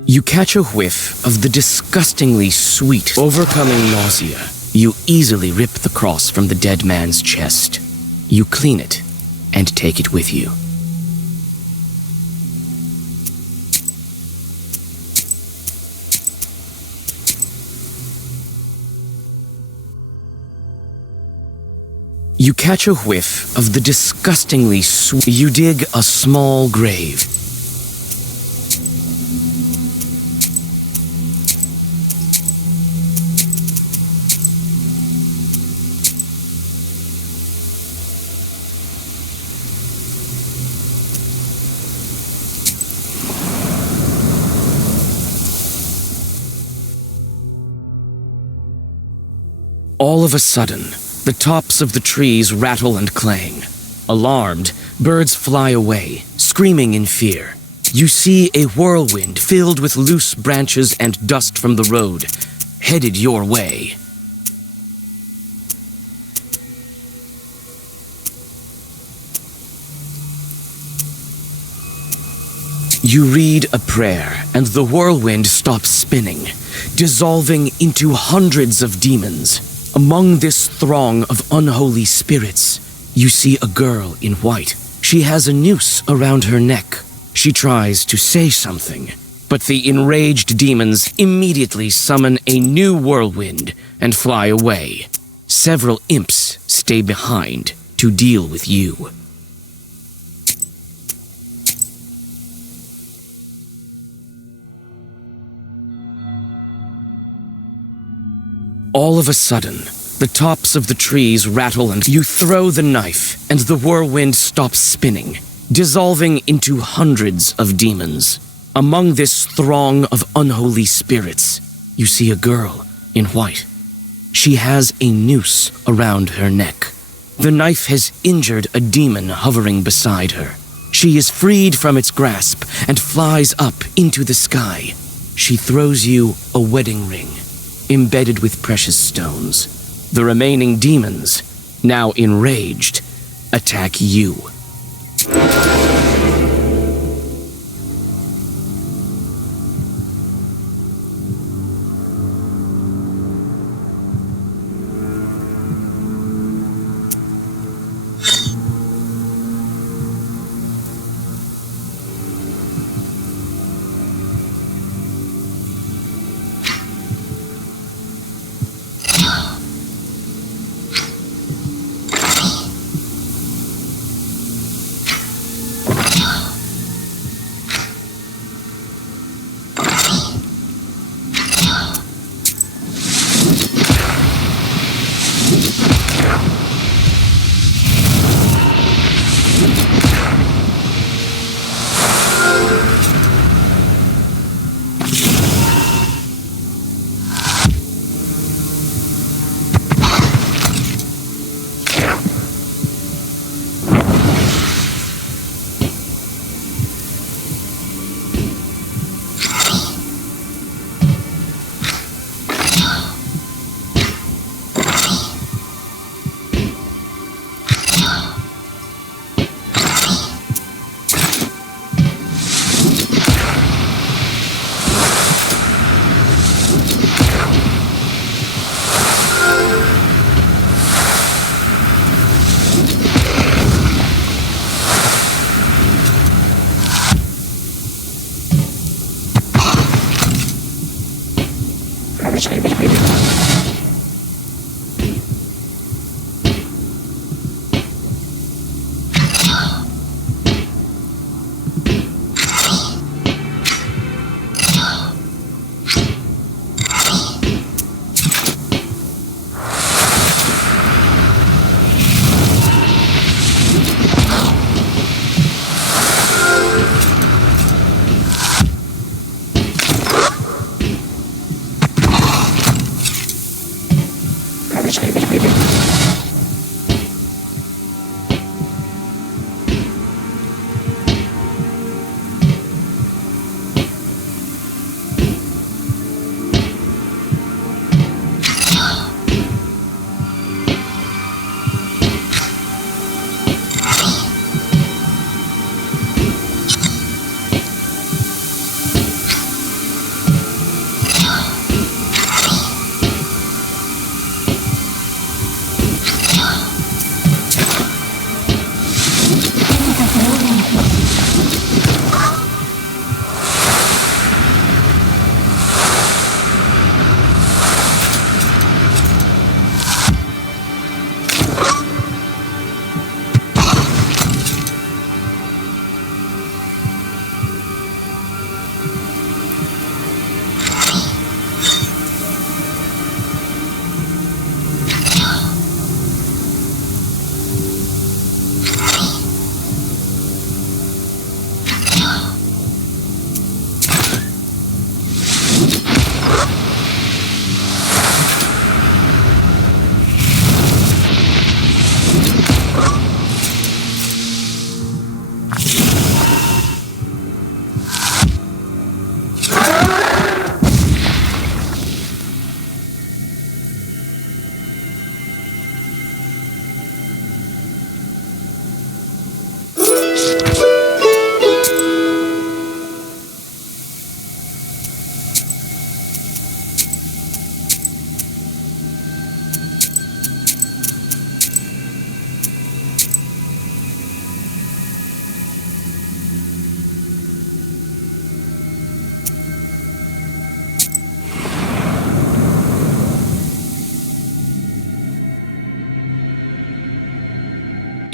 You catch a whiff of the disgustingly sweet, overcoming nausea. You easily rip the cross from the dead man's chest. You clean it and take it with you. You catch a whiff of the disgustingly sweet. You dig a small grave. All of a sudden, the tops of the trees rattle and clang. Alarmed, birds fly away, screaming in fear. You see a whirlwind filled with loose branches and dust from the road, headed your way. You read a prayer, and the whirlwind stops spinning, dissolving into hundreds of demons. Among this throng of unholy spirits, you see a girl in white. She has a noose around her neck. She tries to say something, But the enraged demons immediately summon a new whirlwind and fly away. Several imps stay behind to deal with you. All of a sudden, the tops of the trees rattle and you throw the knife, and the whirlwind stops spinning, dissolving into hundreds of demons. Among this throng of unholy spirits, you see a girl in white. She has a noose around her neck. The knife has injured a demon hovering beside her. She is freed from its grasp and flies up into the sky. She throws you a wedding ring, embedded with precious stones. The remaining demons, now enraged, attack you.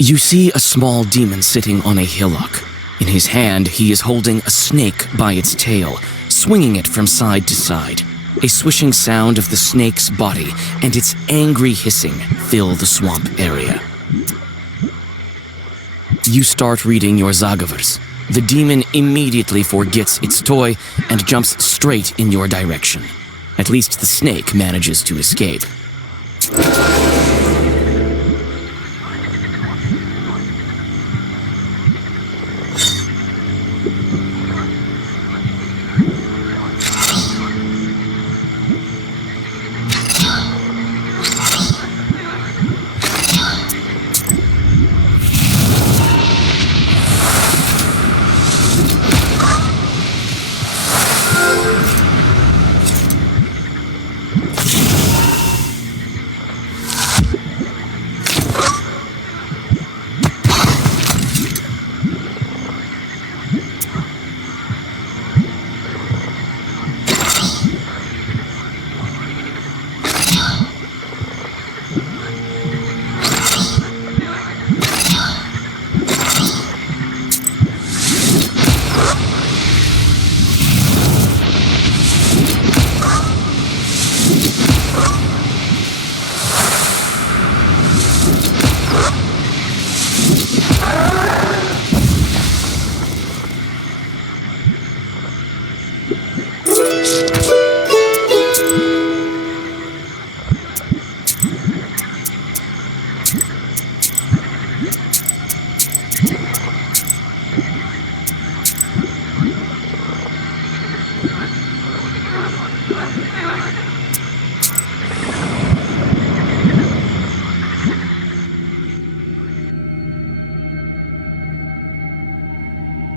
You see a small demon sitting on a hillock. In his hand, he is holding a snake by its tail, swinging it from side to side. A swishing sound of the snake's body and its angry hissing fill the swamp area. You start reading your Zagavers. The demon immediately forgets its toy and jumps straight in your direction. At least the snake manages to escape.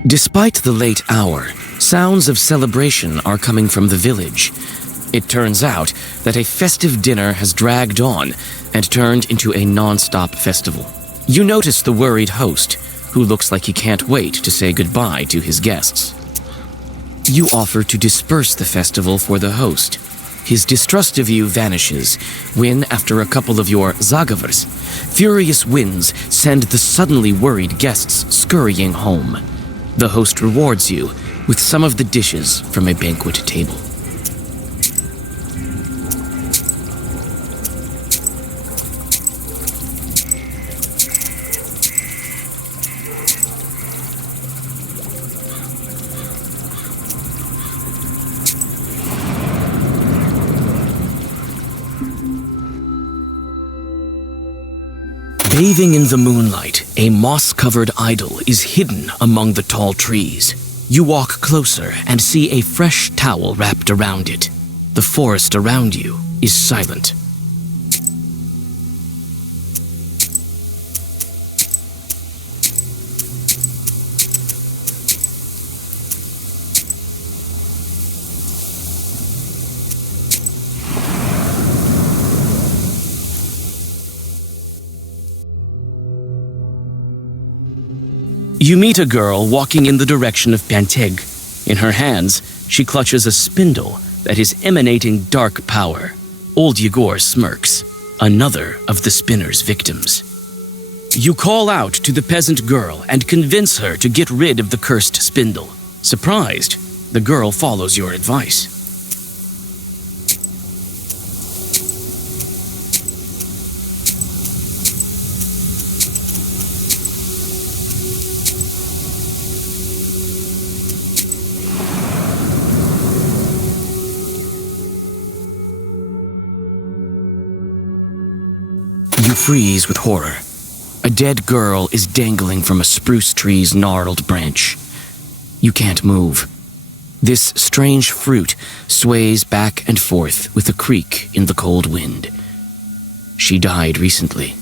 Despite the late hour, sounds of celebration are coming from the village. It turns out that a festive dinner has dragged on and turned into a non-stop festival. You notice the worried host, who looks like he can't wait to say goodbye to his guests. You offer to disperse the festival for the host. His distrust of you vanishes when, after a couple of your Zagavers, furious winds send the suddenly worried guests scurrying home. The host rewards you with some of the dishes from a banquet table. Bathing in the moonlight, a moss-covered idol is hidden among the tall trees. You walk closer and see a fresh towel wrapped around it. The forest around you is silent. You meet a girl walking in the direction of Panteg. In her hands, she clutches a spindle that is emanating dark power. Old Yegor smirks, another of the spinner's victims. You call out to the peasant girl and convince her to get rid of the cursed spindle. Surprised, the girl follows your advice. You freeze with horror. A dead girl is dangling from a spruce tree's gnarled branch. You can't move. This strange fruit sways back and forth with a creak in the cold wind. She died recently.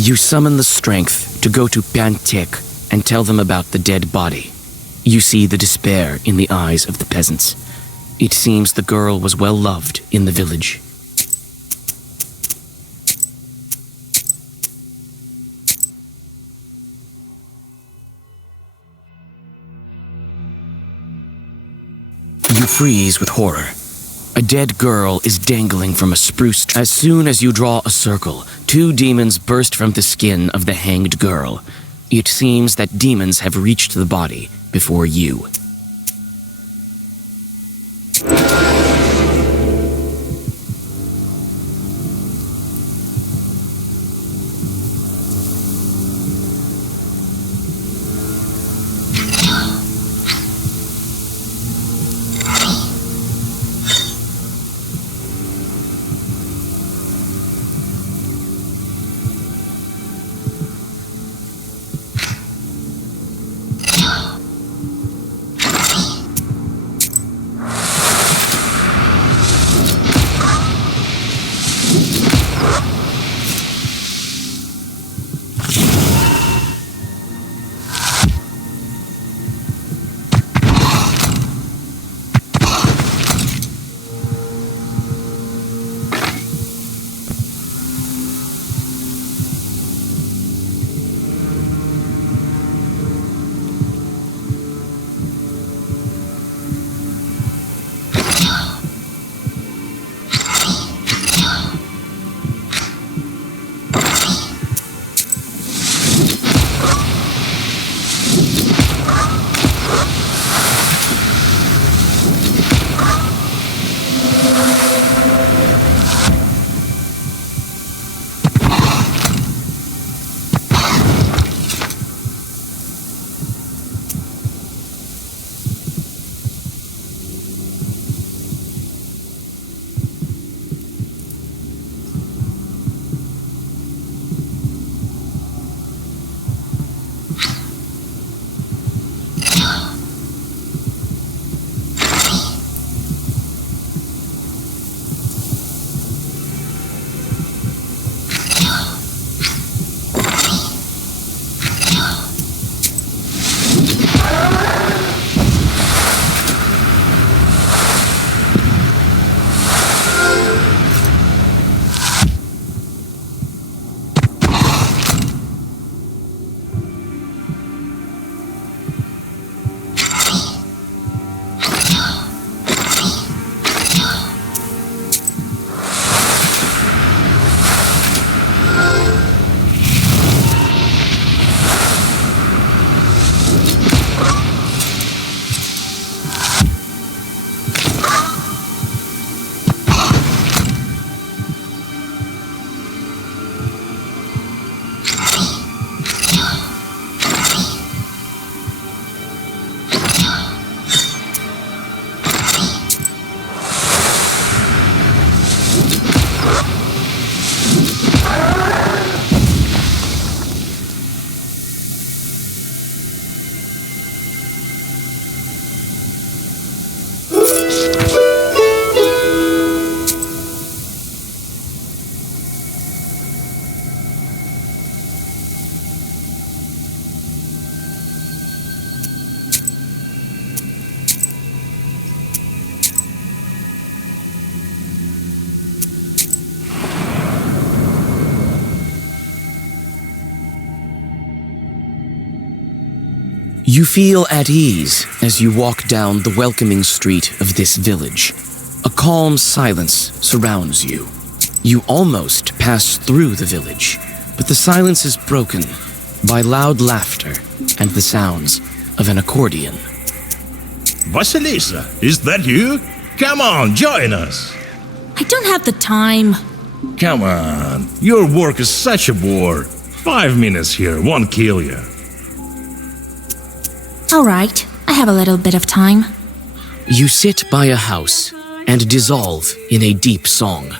You summon the strength to go to Panteg and tell them about the dead body. You see the despair in the eyes of the peasants. It seems the girl was well loved in the village. freeze with horror. A dead girl is dangling from a spruce tree. As soon as you draw a circle, 2 demons burst from the skin of the hanged girl. It seems that demons have reached the body before you. You feel at ease as you walk down the welcoming street of this village. A calm silence surrounds you. You almost pass through the village, but the silence is broken by loud laughter and the sounds of an accordion. Vasilisa, is that you? Come on, join us. I don't have the time. Come on, your work is such a bore. 5 minutes here won't kill you. All right, I have a little bit of time. You sit by a house and dissolve in a deep song.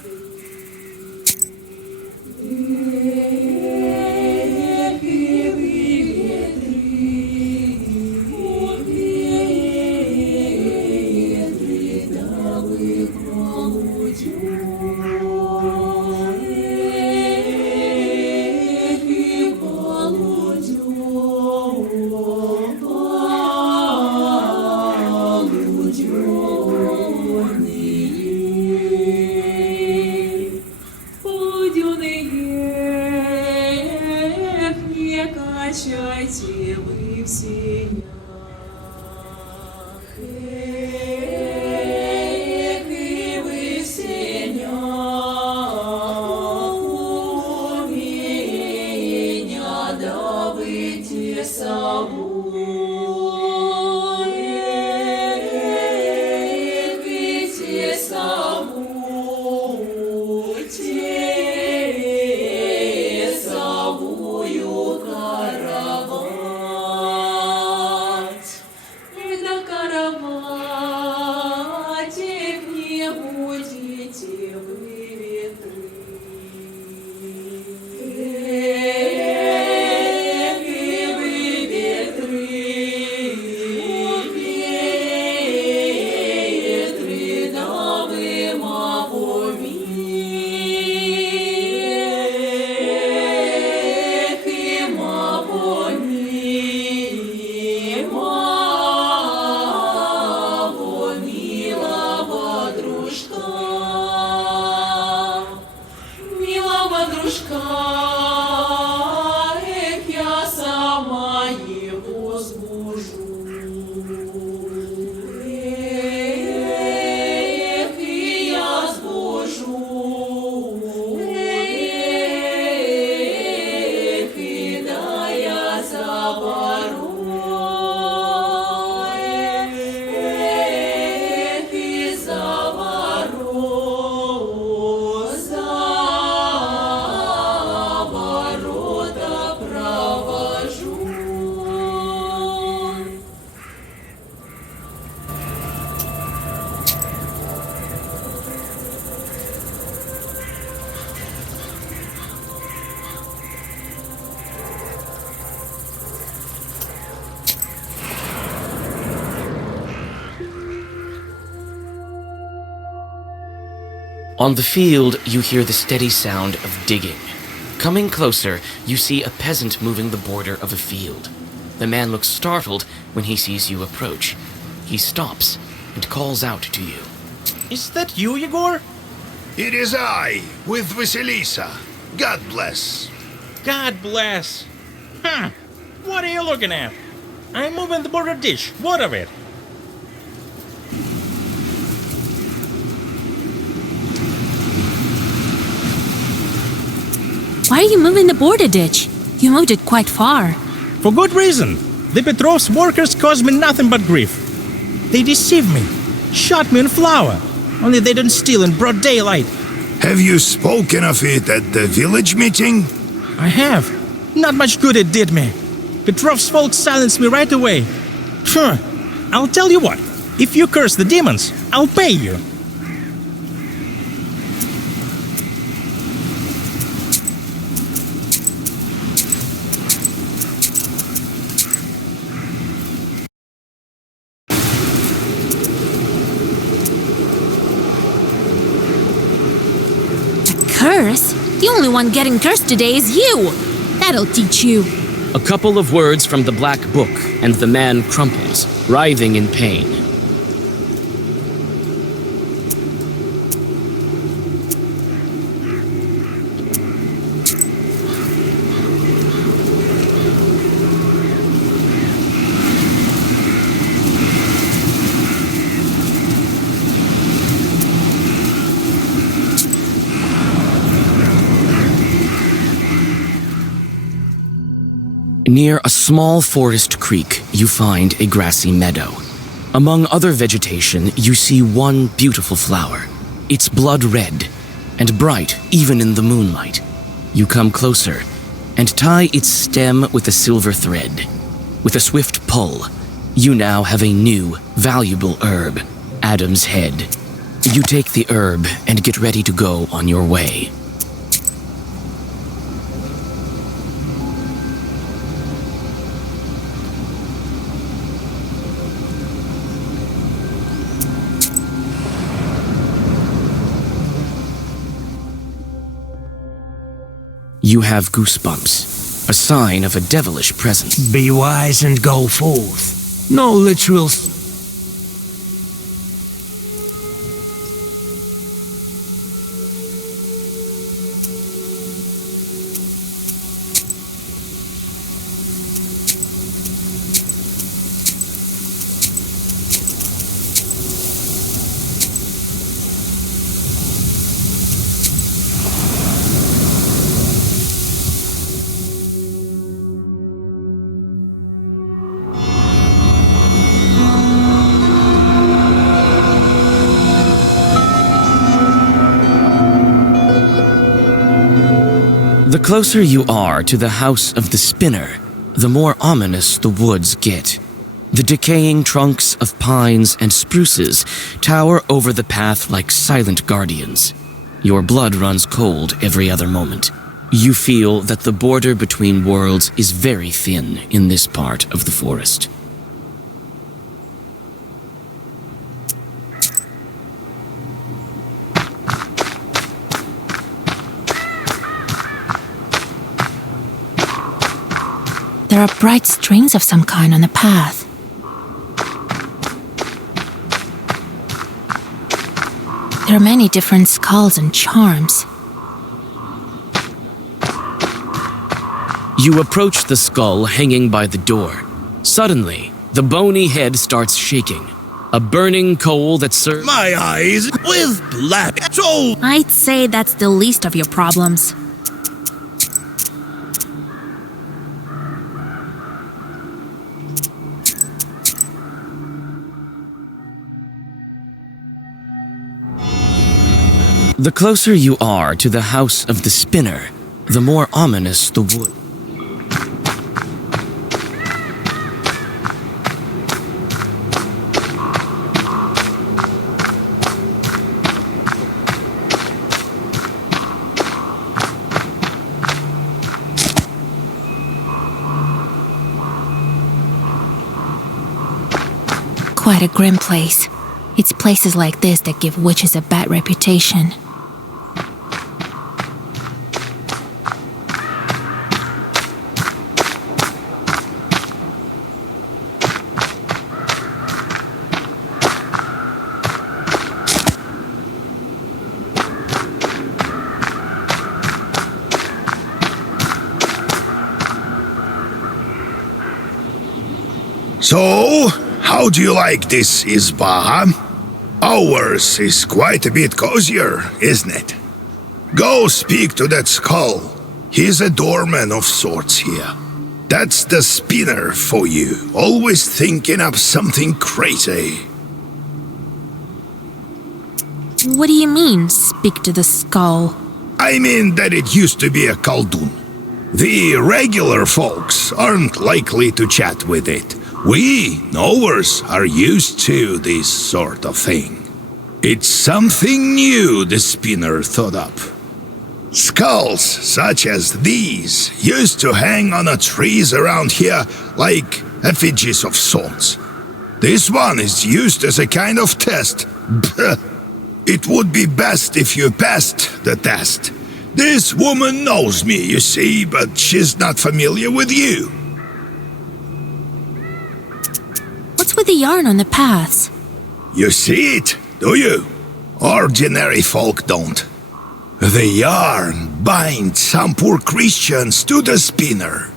Качайте вы в сенях. On the field, you hear the steady sound of digging. Coming closer, you see a peasant moving the border of a field. The man looks startled when he sees you approach. He stops and calls out to you. Is that you, Yegor? It is I, with Vasilisa. God bless. God bless. What are you looking at? I'm moving the border ditch. What of it? Why are you moving the border ditch? You moved it quite far. For good reason. The Petrov's workers caused me nothing but grief. They deceived me, shot me on flour. Only they didn't steal in broad daylight. Have you spoken of it at the village meeting? I have. Not much good it did me. Petrov's folks silenced me right away. Sure, I'll tell you what. If you curse the demons, I'll pay you. Curse? The only one getting cursed today is you. That'll teach you. A couple of words from the black book, and the man crumples, writhing in pain. Near a small forest creek, you find a grassy meadow. Among other vegetation, you see one beautiful flower. It's blood red and bright even in the moonlight. You come closer and tie its stem with a silver thread. With a swift pull, you now have a new, valuable herb, Adam's Head. You take the herb and get ready to go on your way. You have goosebumps, a sign of a devilish presence. Be wise and go forth. No literal... The closer you are to the house of the spinner, the more ominous the woods get. The decaying trunks of pines and spruces tower over the path like silent guardians. Your blood runs cold every other moment. You feel that the border between worlds is very thin in this part of the forest. There are bright strings of some kind on the path. There are many different skulls and charms. You approach the skull hanging by the door. Suddenly, the bony head starts shaking. A burning coal that serves My eyes with black soul. I'd say that's the least of your problems. The closer you are to the house of the spinner, the more ominous the wood. Quite a grim place. It's places like this that give witches a bad reputation. So, how do you like this Izba? Ours is quite a bit cozier, isn't it? Go speak to that skull. He's a doorman of sorts here. That's the spinner for you, always thinking up something crazy. What do you mean, speak to the skull? I mean that it used to be a Khaldun. The regular folks aren't likely to chat with it. We, knowers, are used to this sort of thing. It's something new the spinner thought up. Skulls such as these used to hang on the trees around here like effigies of sorts. This one is used as a kind of test. It would be best if you passed the test. This woman knows me, you see, but she's not familiar with you. What's with the yarn on the paths? You see it, do you? Ordinary folk don't. The yarn binds some poor Christians to the spinner.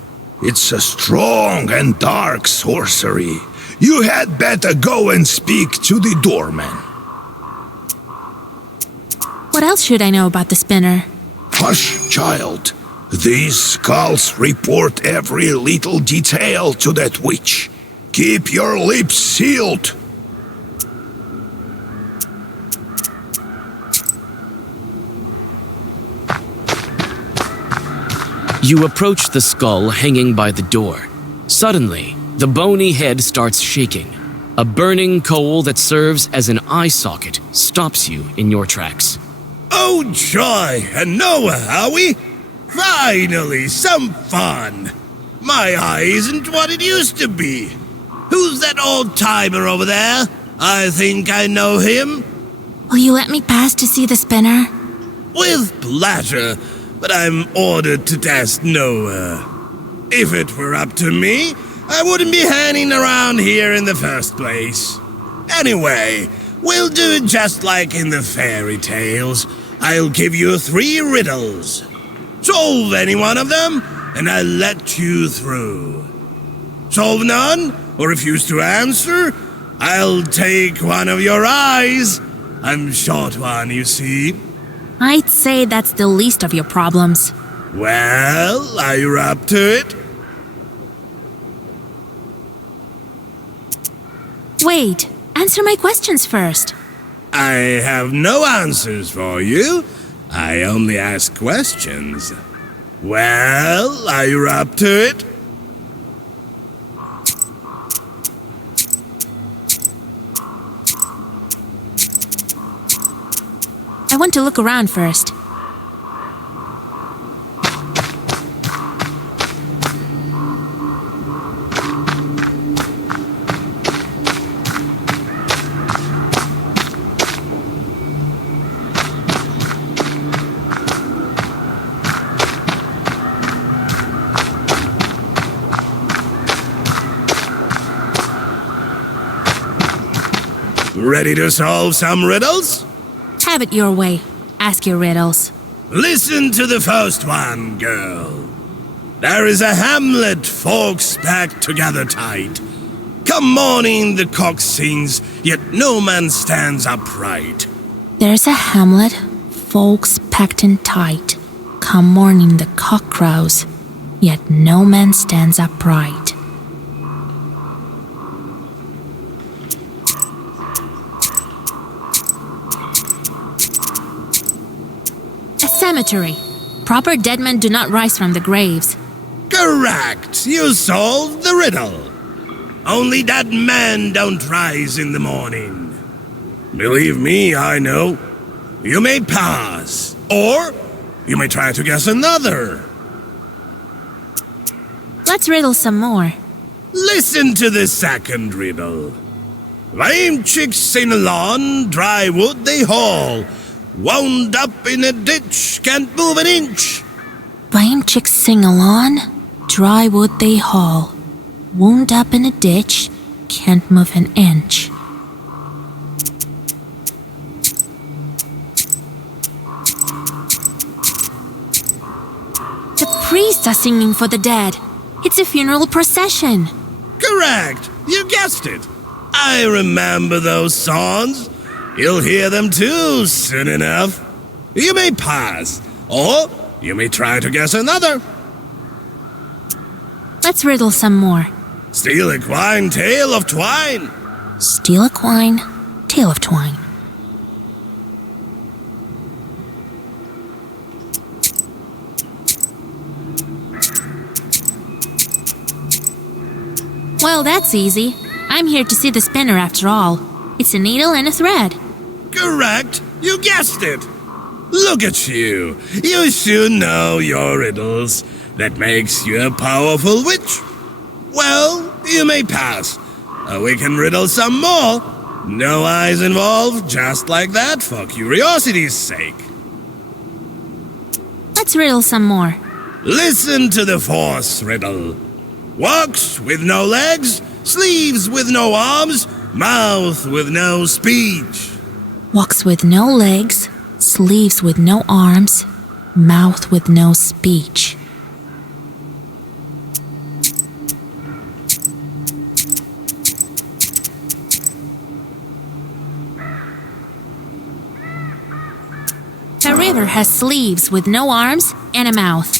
It's a strong and dark sorcery. You had better go and speak to the doorman. What else should I know about the spinner? Hush, child. These skulls report every little detail to that witch. Keep your lips sealed. You approach the skull hanging by the door. Suddenly, the bony head starts shaking. A burning coal that serves as an eye socket stops you in your tracks. Oh, joy! And Noah, are we? Finally, some fun! My eye isn't what it used to be. Who's that old-timer over there? I think I know him. Will you let me pass to see the spinner? With pleasure, but I'm ordered to test Noah. If it were up to me, I wouldn't be hanging around here in the first place. Anyway, we'll do it just like in the fairy tales. I'll give you 3 riddles. Solve any one of them, and I'll let you through. Solve none, or refuse to answer, I'll take one of your eyes. I'm short one, you see. I'd say that's the least of your problems. Well, are you up to it? Wait, answer my questions first. I have no answers for you. I only ask questions. Well, are you up to it? I want to look around first. Ready to solve some riddles? Have it your way. Ask your riddles. Listen to the first one, girl. There is a hamlet, folks packed together tight. Come morning the cock sings, yet no man stands upright. There's a hamlet, folks packed in tight. Come morning the cock crows, yet no man stands upright. A cemetery. Proper dead men do not rise from the graves. Correct, you solved the riddle. Only dead men don't rise in the morning. Believe me, I know. You may pass, or you may try to guess another. Let's riddle some more. Listen to the second riddle. Lame chicks sing along, dry wood they haul. Wound up in a ditch, can't move an inch. Lame chicks sing along, dry wood they haul. Wound up in a ditch, can't move an inch. The priests are singing for the dead. It's a funeral procession. Correct, you guessed it. I remember those songs. You'll hear them too soon enough. You may pass, or you may try to guess another. Let's riddle some more. Steal a quine, tale of twine. Steal a quine, tale of twine. Well, that's easy. I'm here to see the spinner after all. It's a needle and a thread. Correct, you guessed it. Look at you. You should know your riddles. That makes you a powerful witch. Well, you may pass. We can riddle some more. No eyes involved, just like that, for curiosity's sake. Let's riddle some more. Listen to the fourth riddle. Walks with no legs, sleeves with no arms, mouth with no speech. Walks with no legs, sleeves with no arms, mouth with no speech. A river has sleeves with no arms and a mouth.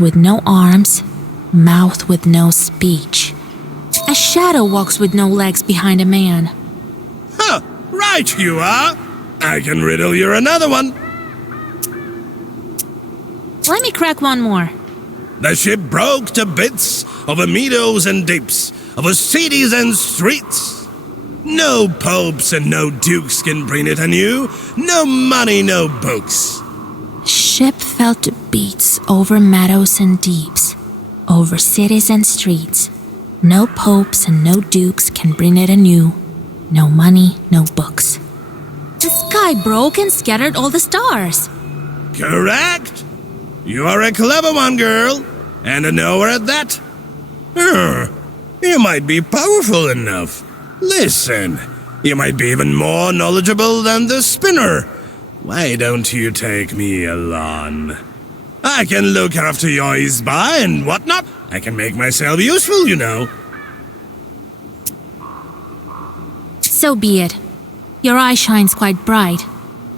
With no arms, mouth with no speech. A shadow walks with no legs behind a man. Huh, right you are. I can riddle you another one. Let me crack one more. The ship broke to bits over meadows and deeps, over cities and streets. No popes and no dukes can bring it anew. No money, no books. Ship fell to beats over meadows and deeps, over cities and streets. No popes and no dukes can bring it anew. No money, no books. The sky broke and scattered all the stars. Correct. You are a clever one, girl, and a knower at that. You might be powerful enough. Listen, you might be even more knowledgeable than the spinner. Why don't you take me along? I can look after your isba and whatnot. I can make myself useful, you know. So be it. Your eye shines quite bright.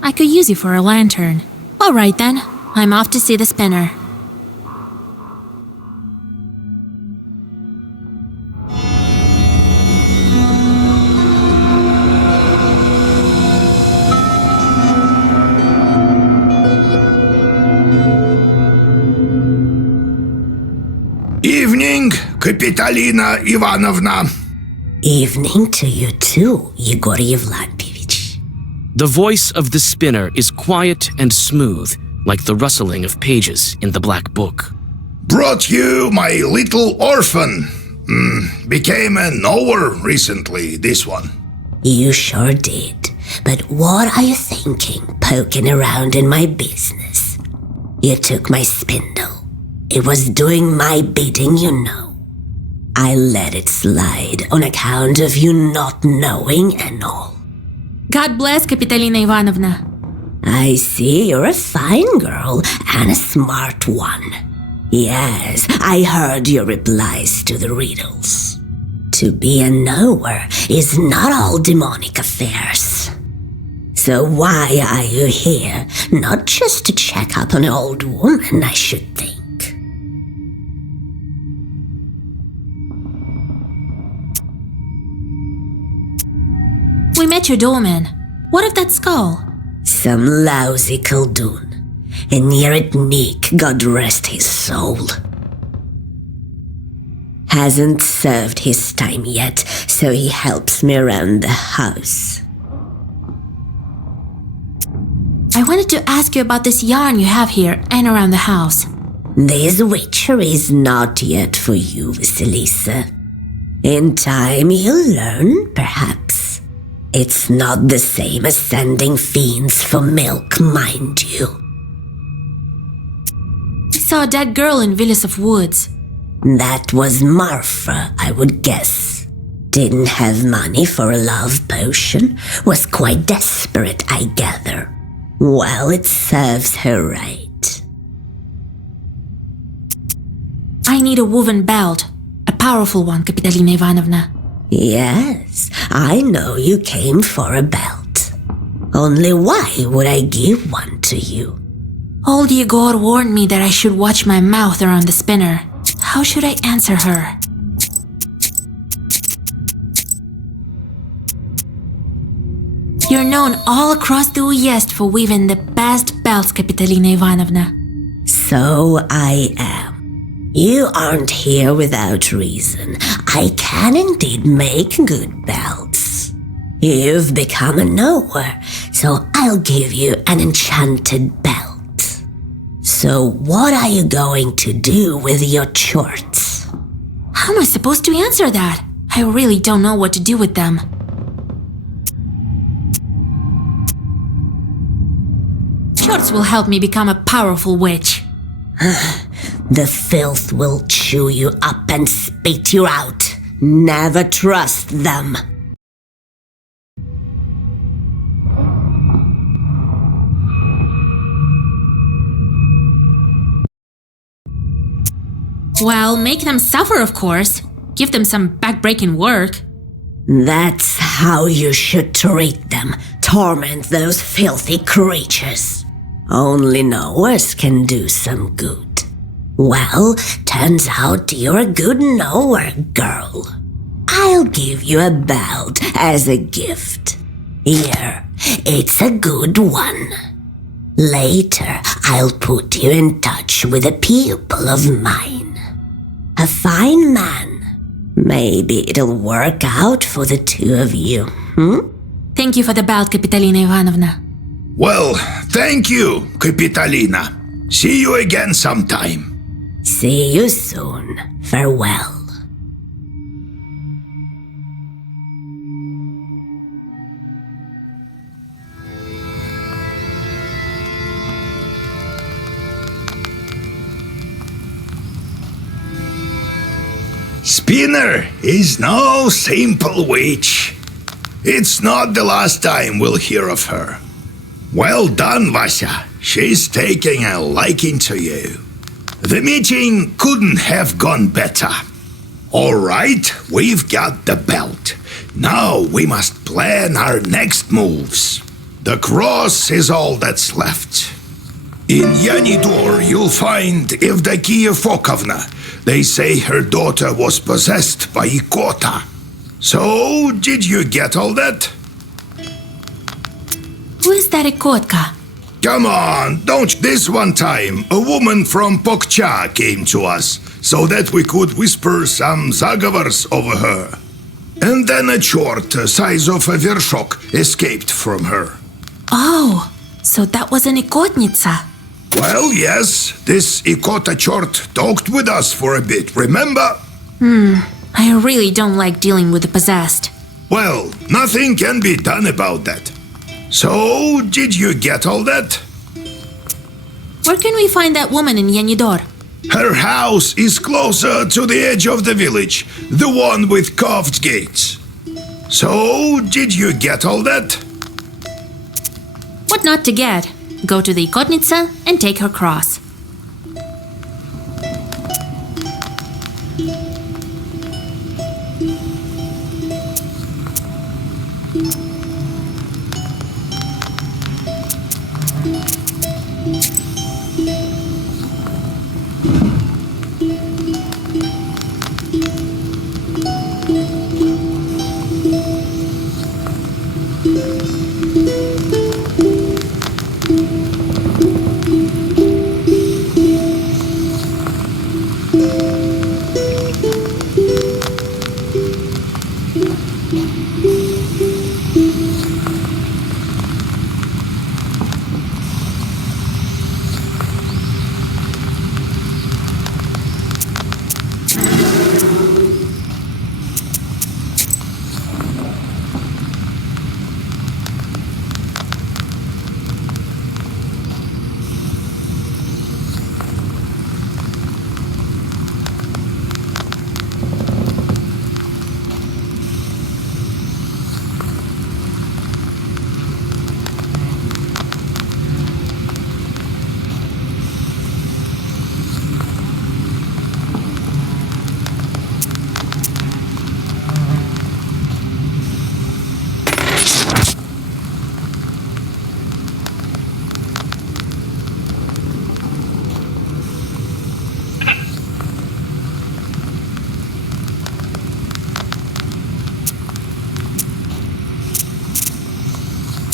I could use you for a lantern. All right then, I'm off to see the spinner. Evening, Kapitalina Ivanovna. Evening to you too, Yegor Yevlampevich. The voice of the spinner is quiet and smooth, like the rustling of pages in the black book. Brought you my little orphan. Became a knower recently, this one. You sure did. But what are you thinking, poking around in my business? You took my spindle. It was doing my bidding, you know. I let it slide on account of you not knowing and all. God bless, Kapitolina Ivanovna. I see you're a fine girl and a smart one. Yes, I heard your replies to the riddles. To be a knower is not all demonic affairs. So why are you here? Not just to check up on an old woman, I should think. We met your doorman. What of that skull? Some lousy Khaldun. And near it Nick, God rest his soul. Hasn't served his time yet, so he helps me around the house. I wanted to ask you about this yarn you have here and around the house. This witchery is not yet for you, Vasilisa. In time you'll learn, perhaps. It's not the same as sending fiends for milk, mind you. I saw a dead girl in Villas of Woods. That was Marfa, I would guess. Didn't have money for a love potion. Was quite desperate, I gather. Well, it serves her right. I need a woven belt. A powerful one, Kapitolina Ivanovna. Yes, I know you came for a belt. Only why would I give one to you? Old Yegor warned me that I should watch my mouth around the spinner. How should I answer her? You're known all across the Uyezd for weaving the best belts, Kapitolina Ivanovna. So I am. You aren't here without reason. I can indeed make good belts. You've become a knower, so I'll give you an enchanted belt. So what are you going to do with your chorts? How am I supposed to answer that? I really don't know what to do with them. Chorts will help me become a powerful witch. The filth will chew you up and spit you out. Never trust them. Well, make them suffer, of course. Give them some back-breaking work. That's how you should treat them. Torment those filthy creatures. Only knowers can do some good. Well, turns out you're a good knower, girl. I'll give you a belt as a gift. Here, it's a good one. Later, I'll put you in touch with a pupil of mine. A fine man. Maybe it'll work out for the two of you, Thank you for the belt, Kapitolina Ivanovna. Well, thank you, Kapitolina. See you again sometime. See you soon. Farewell. Spinner is no simple witch. It's not the last time we'll hear of her. Well done, Vasya. She's taking a liking to you. The meeting couldn't have gone better. All right, we've got the belt. Now we must plan our next moves. The cross is all that's left. In Yanidor, you'll find Evdokia Fokovna. They say her daughter was possessed by Ikota. So, did you get all that? Who is that Ikotka? Come on, don't. This one time, a woman from Pokcha came to us so that we could whisper some zagovors over her. And then a chort size of a vershok escaped from her. Oh, so that was an Ikotnitsa. Well, yes, this Ikota chort talked with us for a bit, remember? I really don't like dealing with the possessed. Well, nothing can be done about that. So, did you get all that? Where can we find that woman in Yanidor? Her house is closer to the edge of the village, the one with carved gates. So, did you get all that? What not to get? Go to the Kotnitsa and take her cross.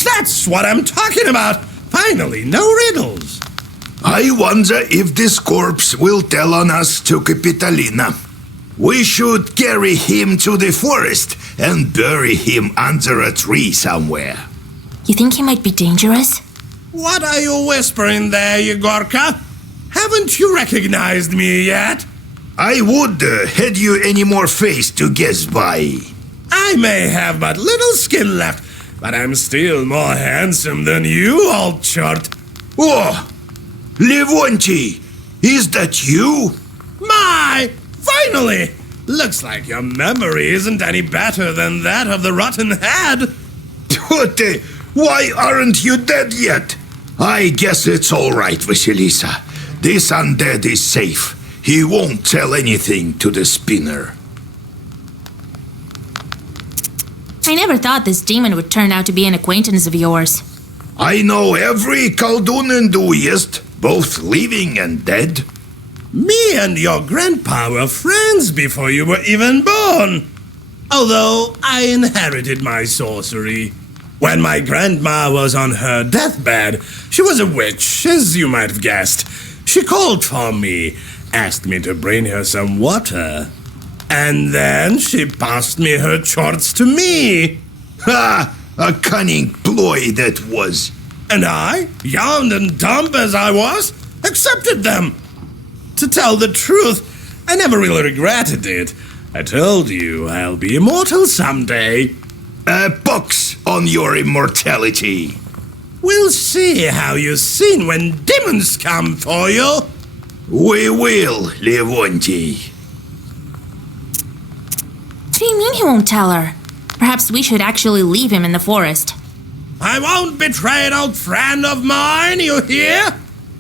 That's what I'm talking about! Finally, no riddles! I wonder if this corpse will tell on us to Capitalina. We should carry him to the forest and bury him under a tree somewhere. You think he might be dangerous? What are you whispering there, Yegorka? Haven't you recognized me yet? I would had you any more face to guess by. I may have but little skin left, but I'm still more handsome than you, old chort. Oh, Levonti, is that you? My! Finally! Looks like your memory isn't any better than that of the rotten head. Tote, why aren't you dead yet? I guess it's all right, Vasilisa. This undead is safe. He won't tell anything to the spinner. I never thought this demon would turn out to be an acquaintance of yours. I know every Khaldun enthusiast, both living and dead. Me and your grandpa were friends before you were even born. Although I inherited my sorcery. When my grandma was on her deathbed, she was a witch, as you might have guessed. She called for me, asked me to bring her some water. And then she passed me her charts to me. Ha! A cunning ploy that was. And I, young and dumb as I was, accepted them. To tell the truth, I never really regretted it. I told you I'll be immortal someday. A pox on your immortality. We'll see how you sin when demons come for you. We will, Levonti. What do you mean he won't tell her? Perhaps we should actually leave him in the forest. I won't betray an old friend of mine, you hear?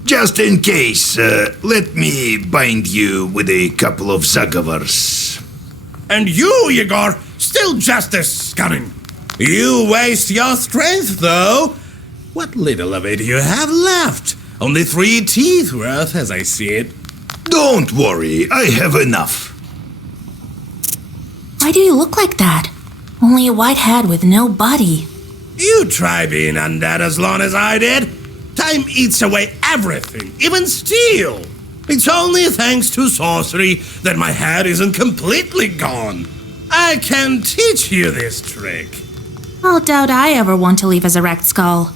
Just in case, let me bind you with a couple of zagovars. And you, Yegor, still just as cunning. You waste your strength, though. What little of it you have left? Only 3 teeth worth, as I see it. Don't worry, I have enough. Why do you look like that? Only a white head with no body. You try being undead as long as I did. Time eats away everything, even steel. It's only thanks to sorcery that my head isn't completely gone. I can teach you this trick. I'll doubt I ever want to leave as a wrecked skull.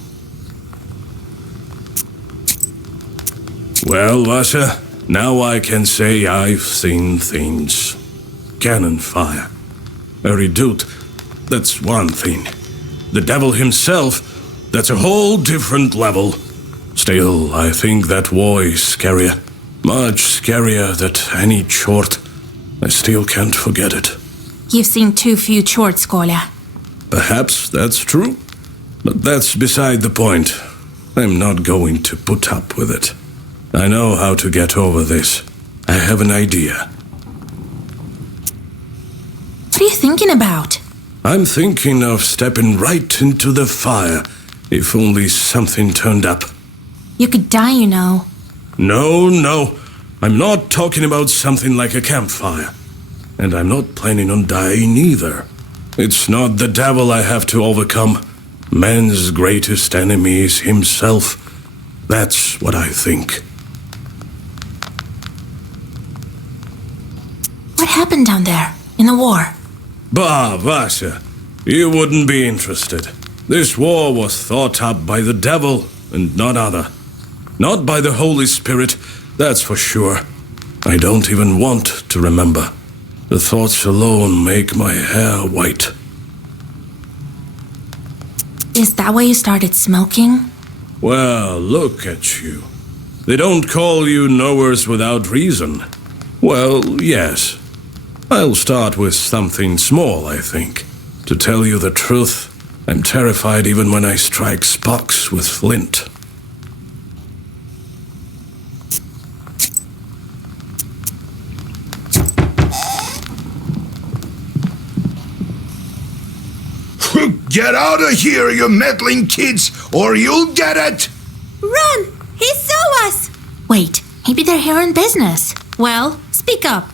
Well, Vasha, now I can say I've seen things. Cannon fire. A redoute, that's one thing. The devil himself, that's a whole different level. Still, I think that war is scarier. Much scarier than any chort. I still can't forget it. You've seen too few chorts, Kolya. Perhaps that's true, but that's beside the point. I'm not going to put up with it. I know how to get over this. I have an idea. What are you thinking about? I'm thinking of stepping right into the fire, if only something turned up. You could die, you know. No. I'm not talking about something like a campfire. And I'm not planning on dying either. It's not the devil I have to overcome. Man's greatest enemy is himself. That's what I think. What happened down there, in the war? Bah, Vasya, you wouldn't be interested. This war was thought up by the devil and none other. Not by the Holy Spirit, that's for sure. I don't even want to remember. The thoughts alone make my hair white. Is that why you started smoking? Well, look at you. They don't call you knowers without reason. Well, yes. I'll start with something small, I think. To tell you the truth, I'm terrified even when I strike Spocks with flint. Get out of here, you meddling kids, or you'll get it! Run! He saw us! Wait, maybe they're here on business. Well, speak up.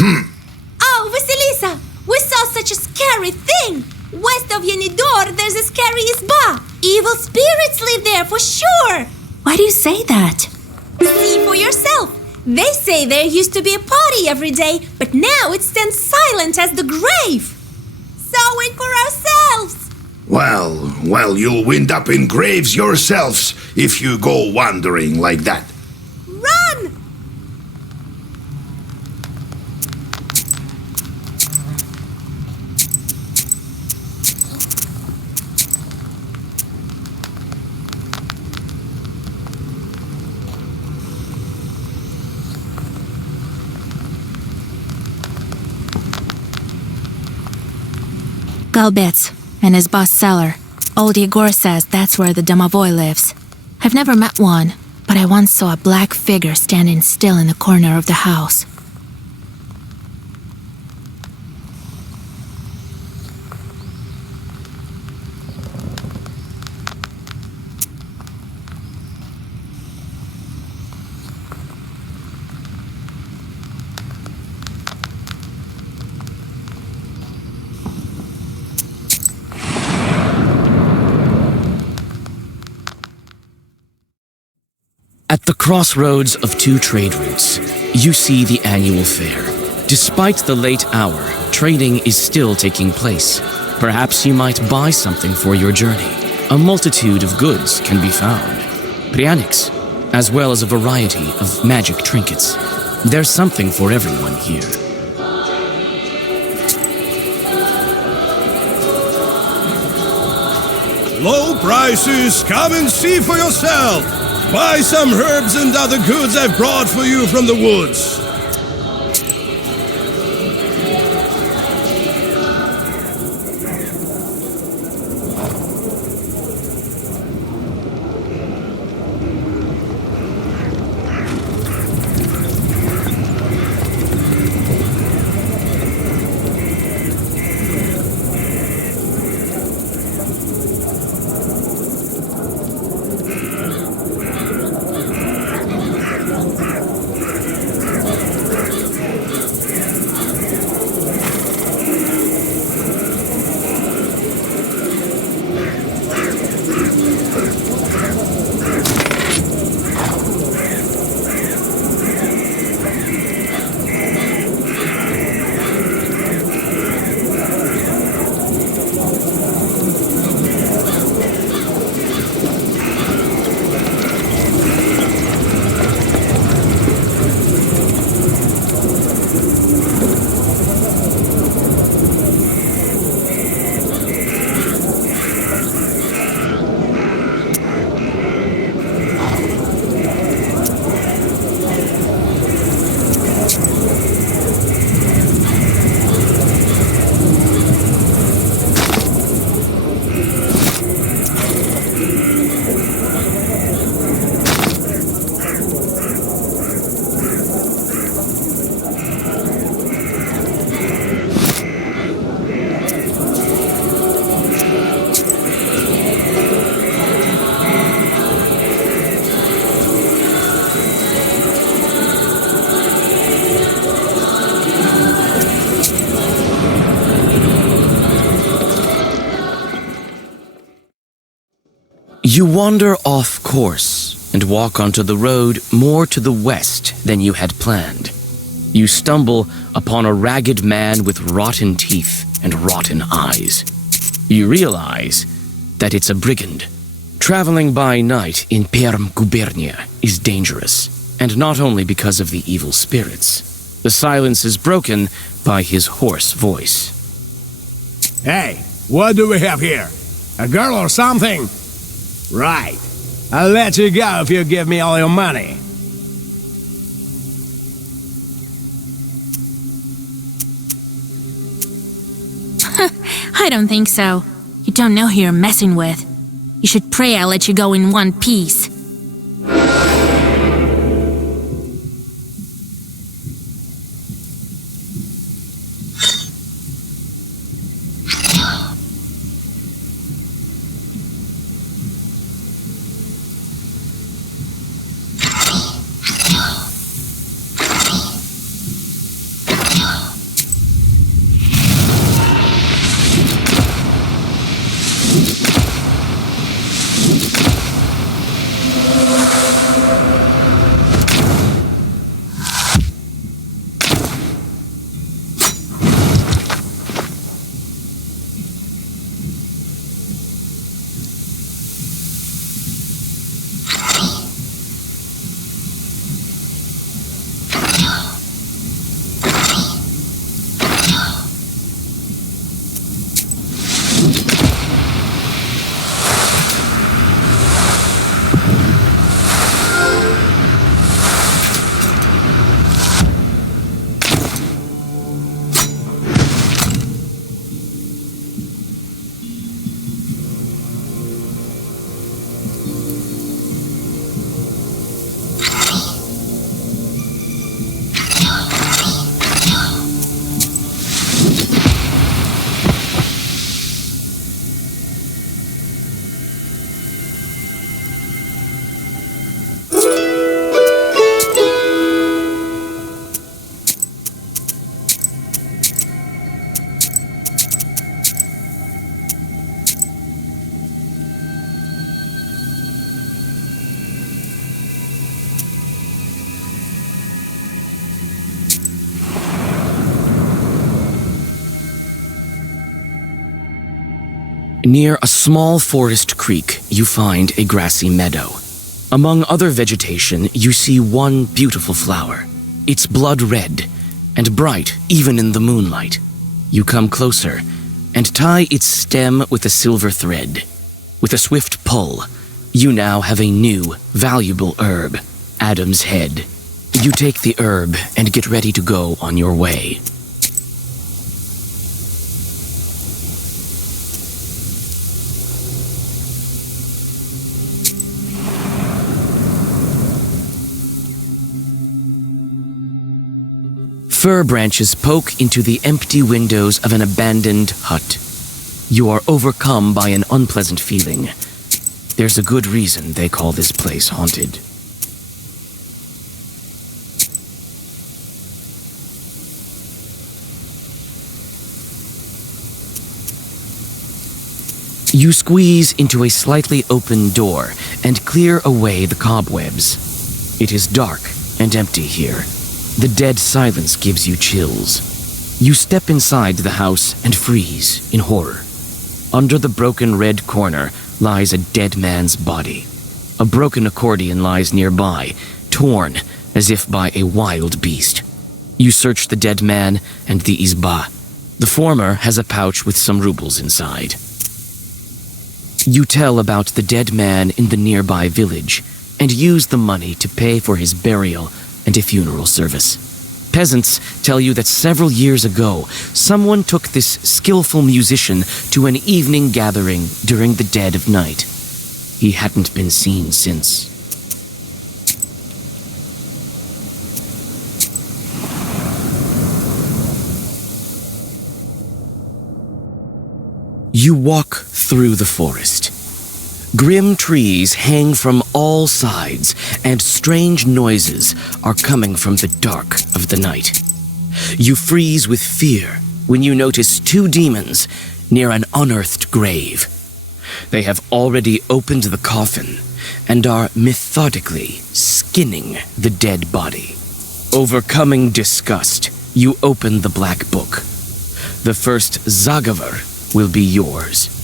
Oh, Vasilisa! We saw such a scary thing! West of Yenidor, there's a scary izba! Evil spirits live there, for sure! Why do you say that? See for yourself! They say there used to be a party every day, but now it stands silent as the grave! Saw it for ourselves! Well, you'll wind up in graves yourselves if you go wandering like that. Run! Galbets and his boss cellar. Old Yegor says that's where the domovoi lives. I've never met one, but I once saw a black figure standing still in the corner of the house. At the crossroads of two trade routes, you see the annual fair. Despite the late hour, trading is still taking place. Perhaps you might buy something for your journey. A multitude of goods can be found. Prianics, as well as a variety of magic trinkets. There's something for everyone here. Low prices, come and see for yourself. Buy some herbs and other goods I've brought for you from the woods. You wander off course and walk onto the road more to the west than you had planned. You stumble upon a ragged man with rotten teeth and rotten eyes. You realize that it's a brigand. Traveling by night in Perm Gubernia is dangerous, and not only because of the evil spirits. The silence is broken by his hoarse voice. Hey, what do we have here? A girl or something? Right. I'll let you go if you give me all your money. I don't think so. You don't know who you're messing with. You should pray I let you go in one piece. Near a small forest creek, you find a grassy meadow. Among other vegetation, you see one beautiful flower. It's blood red and bright even in the moonlight. You come closer and tie its stem with a silver thread. With a swift pull, you now have a new, valuable herb, Adam's Head. You take the herb and get ready to go on your way. Fir branches poke into the empty windows of an abandoned hut. You are overcome by an unpleasant feeling. There's a good reason they call this place haunted. You squeeze into a slightly open door and clear away the cobwebs. It is dark and empty here. The dead silence gives you chills. You step inside the house and freeze in horror. Under the broken red corner lies a dead man's body. A broken accordion lies nearby, torn as if by a wild beast. You search the dead man and the izba. The former has a pouch with some rubles inside. You tell about the dead man in the nearby village and use the money to pay for his burial and a funeral service. Peasants tell you that several years ago, someone took this skillful musician to an evening gathering during the dead of night. He hadn't been seen since. You walk through the forest. Grim trees hang from all sides, and strange noises are coming from the dark of the night. You freeze with fear when you notice two demons near an unearthed grave. They have already opened the coffin and are methodically skinning the dead body. Overcoming disgust, you open the black book. The first Zagavar will be yours.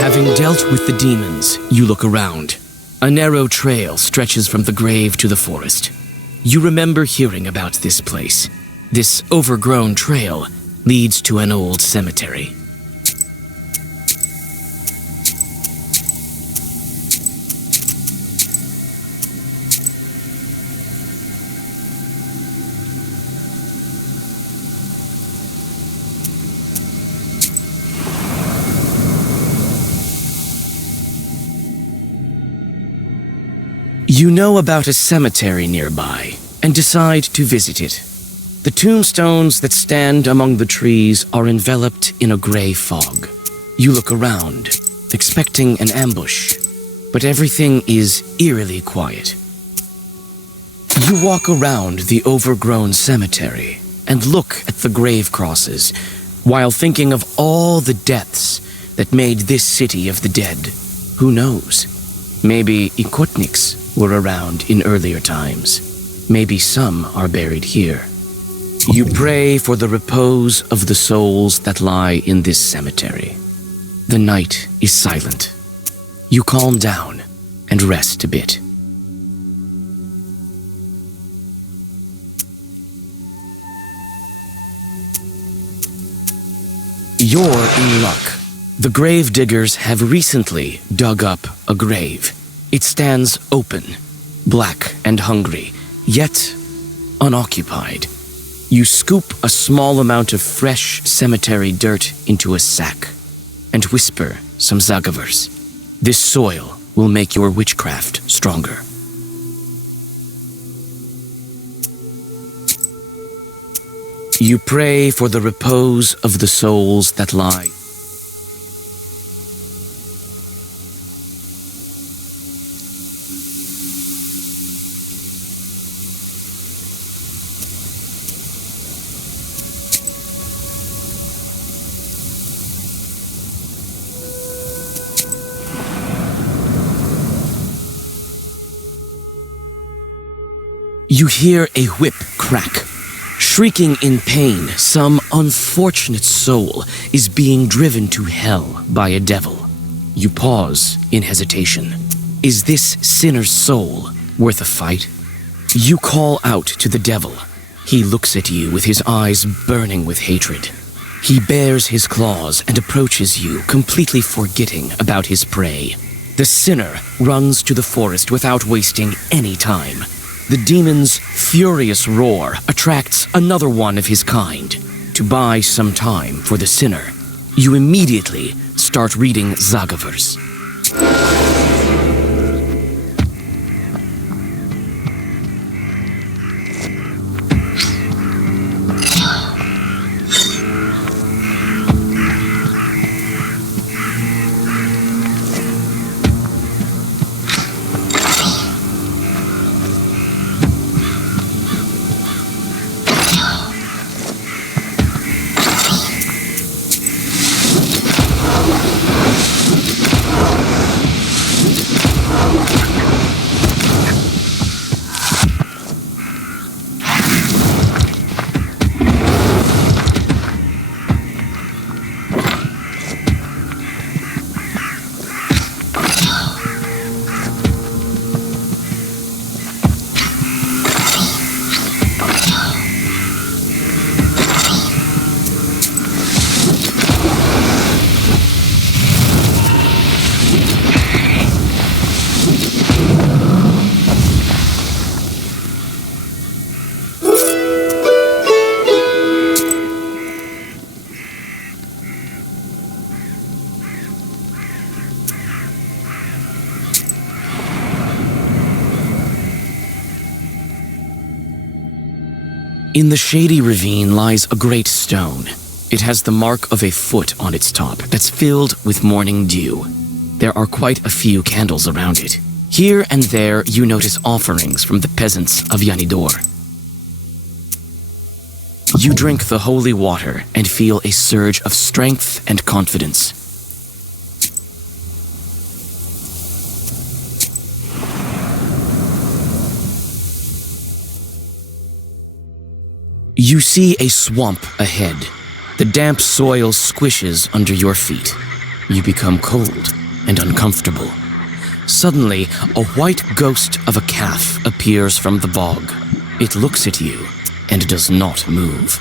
Having dealt with the demons, you look around. A narrow trail stretches from the grave to the forest. You remember hearing about this place. This overgrown trail leads to an old cemetery. You know about a cemetery nearby and decide to visit it. The tombstones that stand among the trees are enveloped in a gray fog. You look around, expecting an ambush, but everything is eerily quiet. You walk around the overgrown cemetery and look at the grave crosses while thinking of all the deaths that made this city of the dead. Who knows? Maybe Ikotniks were around in earlier times. Maybe some are buried here. You pray for the repose of the souls that lie in this cemetery. The night is silent. You calm down and rest a bit. You're in luck. The grave diggers have recently dug up a grave. It stands open, black and hungry, yet unoccupied. You scoop a small amount of fresh cemetery dirt into a sack and whisper some Zagavers. This soil will make your witchcraft stronger. You pray for the repose of the souls that lie. You hear a whip crack. Shrieking in pain, some unfortunate soul is being driven to hell by a devil. You pause in hesitation. Is this sinner's soul worth a fight? You call out to the devil. He looks at you with his eyes burning with hatred. He bares his claws and approaches you, completely forgetting about his prey. The sinner runs to the forest without wasting any time. The demon's furious roar attracts another one of his kind. To buy some time for the sinner, you immediately start reading Zagavers. In the shady ravine lies a great stone. It has the mark of a foot on its top that's filled with morning dew. There are quite a few candles around it. Here and there you notice offerings from the peasants of Yanidor. You drink the holy water and feel a surge of strength and confidence. You see a swamp ahead. The damp soil squishes under your feet. You become cold and uncomfortable. Suddenly, a white ghost of a calf appears from the bog. It looks at you and does not move.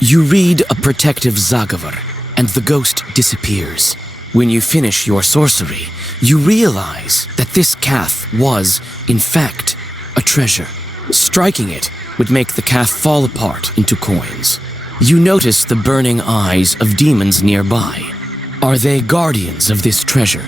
You read a protective Zagavar, and the ghost disappears. When you finish your sorcery, you realize that this calf was, in fact, a treasure. Striking it would make the calf fall apart into coins. You notice the burning eyes of demons nearby. Are they guardians of this treasure?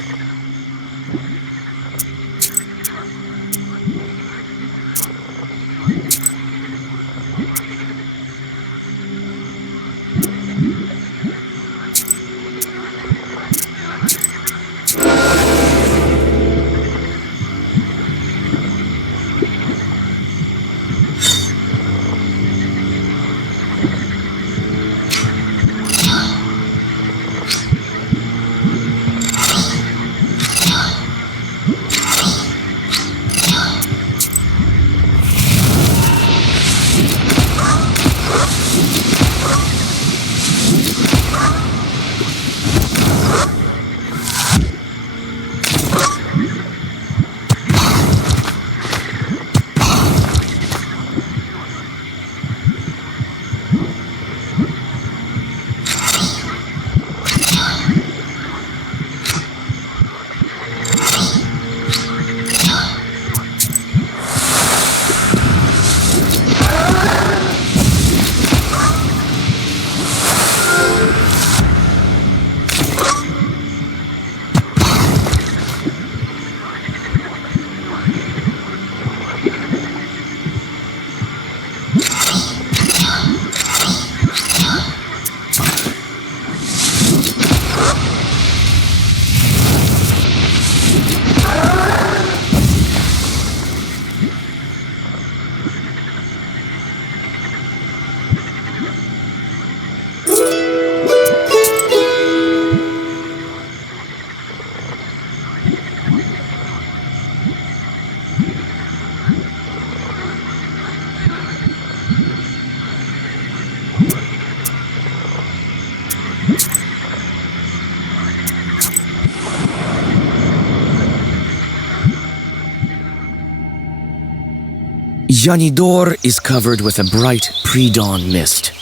Yanidor is covered with a bright pre-dawn mist.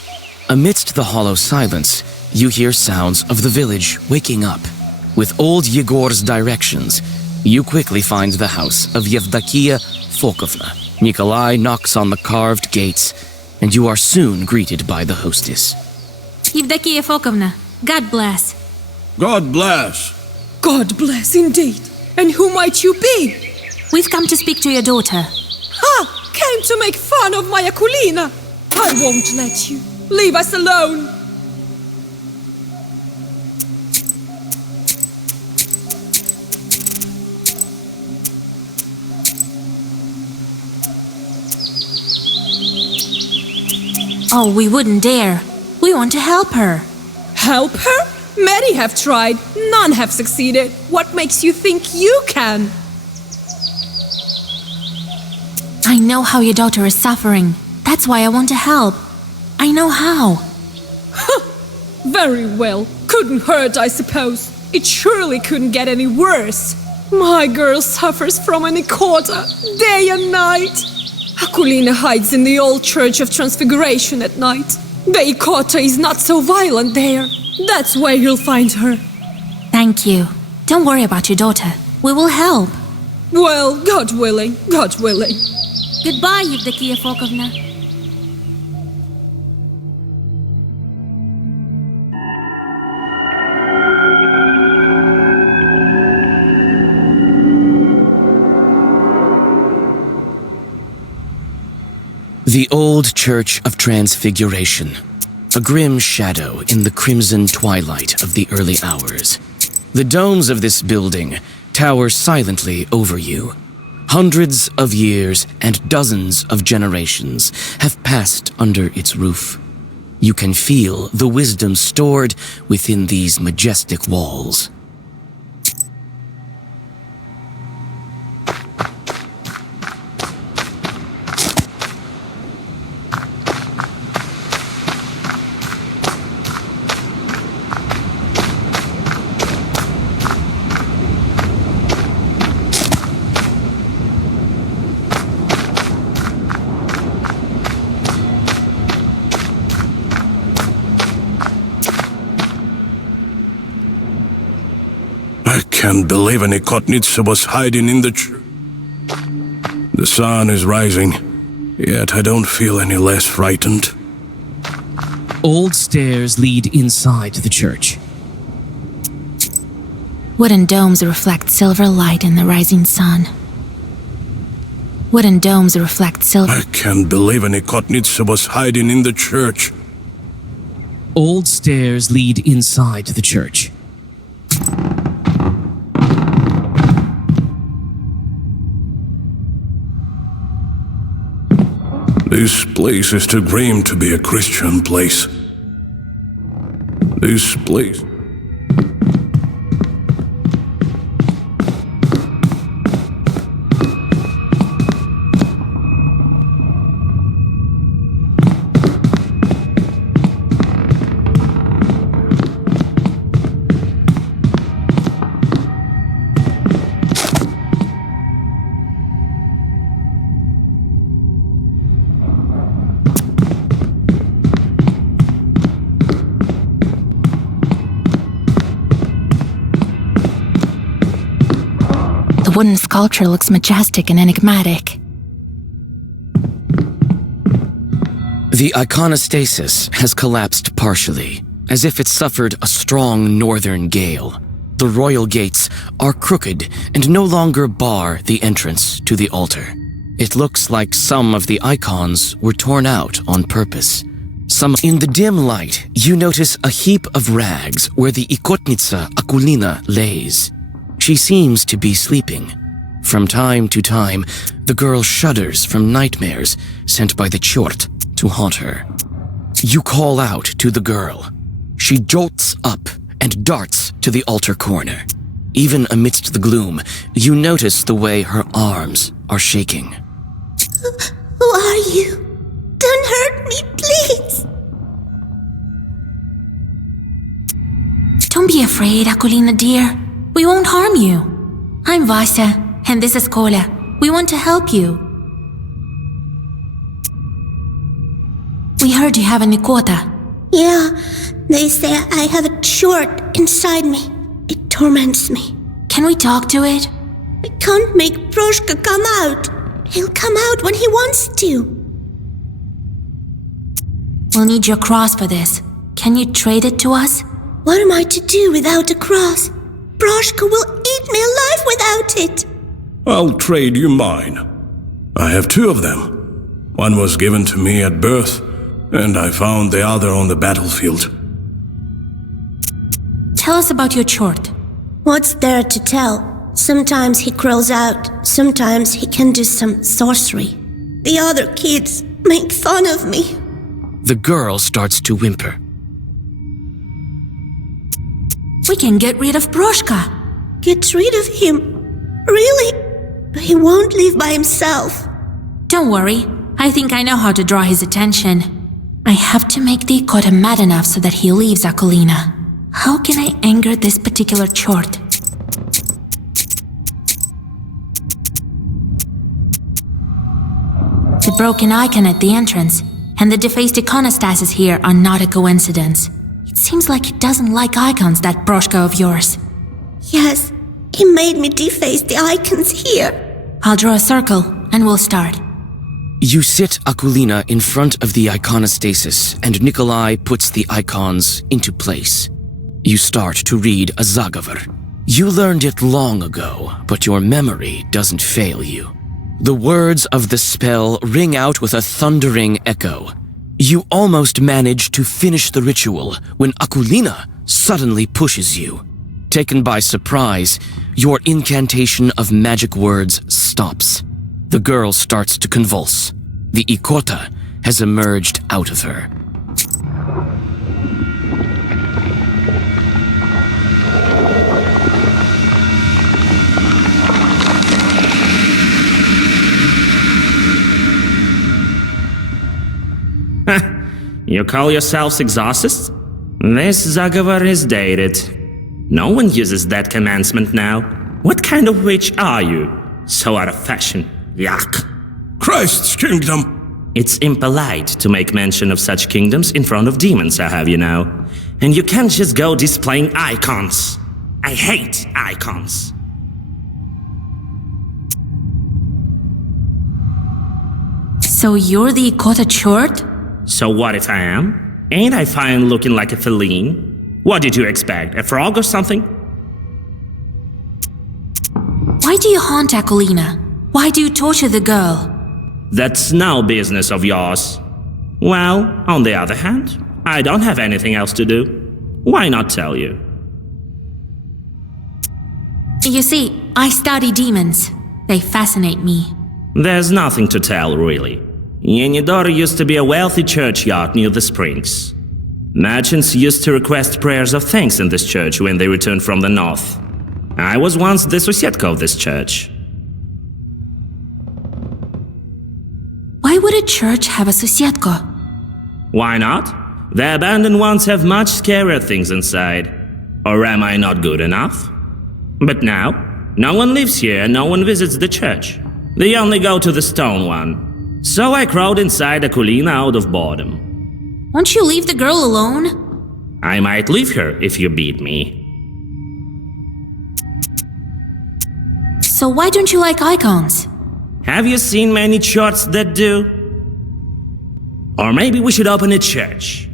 Amidst the hollow silence, you hear sounds of the village waking up. With old Yegor's directions, you quickly find the house of Yevdakia Fokovna. Nikolai knocks on the carved gates, and you are soon greeted by the hostess. Yevdakia Fokovna, God bless. God bless. God bless indeed. And who might you be? We've come to speak to your daughter. Ha! Came to make fun of my Akulina. I won't let you. Leave us alone. Oh, we wouldn't dare. We want to help her. Help her? Many have tried. None have succeeded. What makes you think you can? I know how your daughter is suffering. That's why I want to help. I know how. Very well. Couldn't hurt, I suppose. It surely couldn't get any worse. My girl suffers from an ikota, day and night. Akulina hides in the old Church of Transfiguration at night. The ikota is not so violent there. That's where you'll find her. Thank you. Don't worry about your daughter. We will help. Well, God willing, God willing. Goodbye, Yevdokia Fokovna. The old Church of Transfiguration. A grim shadow in the crimson twilight of the early hours. The domes of this building tower silently over you. Hundreds of years and dozens of generations have passed under its roof. You can feel the wisdom stored within these majestic walls. I can't believe any Kotnitsa was hiding in the church. The sun is rising, yet I don't feel any less frightened. Old stairs lead inside the church. Wooden domes reflect silver light in the rising sun. Wooden domes reflect silver. I can't believe any Kotnitsa was hiding in the church. Old stairs lead inside the church. This place is too grim to be a Christian place. This place... The wooden sculpture looks majestic and enigmatic. The iconostasis has collapsed partially, as if it suffered a strong northern gale. The royal gates are crooked and no longer bar the entrance to the altar. It looks like some of the icons were torn out on purpose. In the dim light, you notice a heap of rags where the Ikotnitsa Akulina lays. She seems to be sleeping. From time to time, the girl shudders from nightmares sent by the Chort to haunt her. You call out to the girl. She jolts up and darts to the altar corner. Even amidst the gloom, you notice the way her arms are shaking. Who are you? Don't hurt me, please. Don't be afraid, Akulina dear. We won't harm you. I'm Vasya, and this is Kola. We want to help you. We heard you have a Nikota. Yeah, they say I have a short inside me. It torments me. Can we talk to it? I can't make Proshka come out. He'll come out when he wants to. We'll need your cross for this. Can you trade it to us? What am I to do without a cross? Broshka will eat me alive without it. I'll trade you mine. I have 2 of them. One was given to me at birth, and I found the other on the battlefield. Tell us about your chort. What's there to tell? Sometimes he crawls out, sometimes he can do some sorcery. The other kids make fun of me. The girl starts to whimper. We can get rid of Broshka. Get rid of him? Really? He won't leave by himself. Don't worry. I think I know how to draw his attention. I have to make the Ikota mad enough so that he leaves Akulina. How can I anger this particular chort? The broken icon at the entrance and the defaced iconostasis here are not a coincidence. It seems like he doesn't like icons, that Broshka of yours. Yes, he made me deface the icons here. I'll draw a circle and we'll start. You sit Akulina in front of the iconostasis, and Nikolai puts the icons into place. You start to read a Zagavar. You learned it long ago, but your memory doesn't fail you. The words of the spell ring out with a thundering echo. You almost manage to finish the ritual when Akulina suddenly pushes you. Taken by surprise, your incantation of magic words stops. The girl starts to convulse. The Ikota has emerged out of her. You call yourselves exorcists? This Zagavar is dated. No one uses that commencement now. What kind of witch are you? So out of fashion. Yuck. Christ's kingdom! It's impolite to make mention of such kingdoms in front of demons, I have you know. And you can't just go displaying icons. I hate icons. So you're the Ikota chort? So what if I am? Ain't I fine looking like a feline? What did you expect, a frog or something? Why do you haunt Akulina? Why do you torture the girl? That's no business of yours. Well, on the other hand, I don't have anything else to do. Why not tell you? You see, I study demons. They fascinate me. There's nothing to tell, really. Yenidor used to be a wealthy churchyard near the springs. Merchants used to request prayers of thanks in this church when they returned from the north. I was once the Sosietka of this church. Why would a church have a Sosietka? Why not? The abandoned ones have much scarier things inside. Or am I not good enough? But now, no one lives here and no one visits the church. They only go to the stone one. So I crawled inside Akulina out of boredom. Won't you leave the girl alone? I might leave her if you beat me. So why don't you like icons? Have you seen many charts that do? Or maybe we should open a church.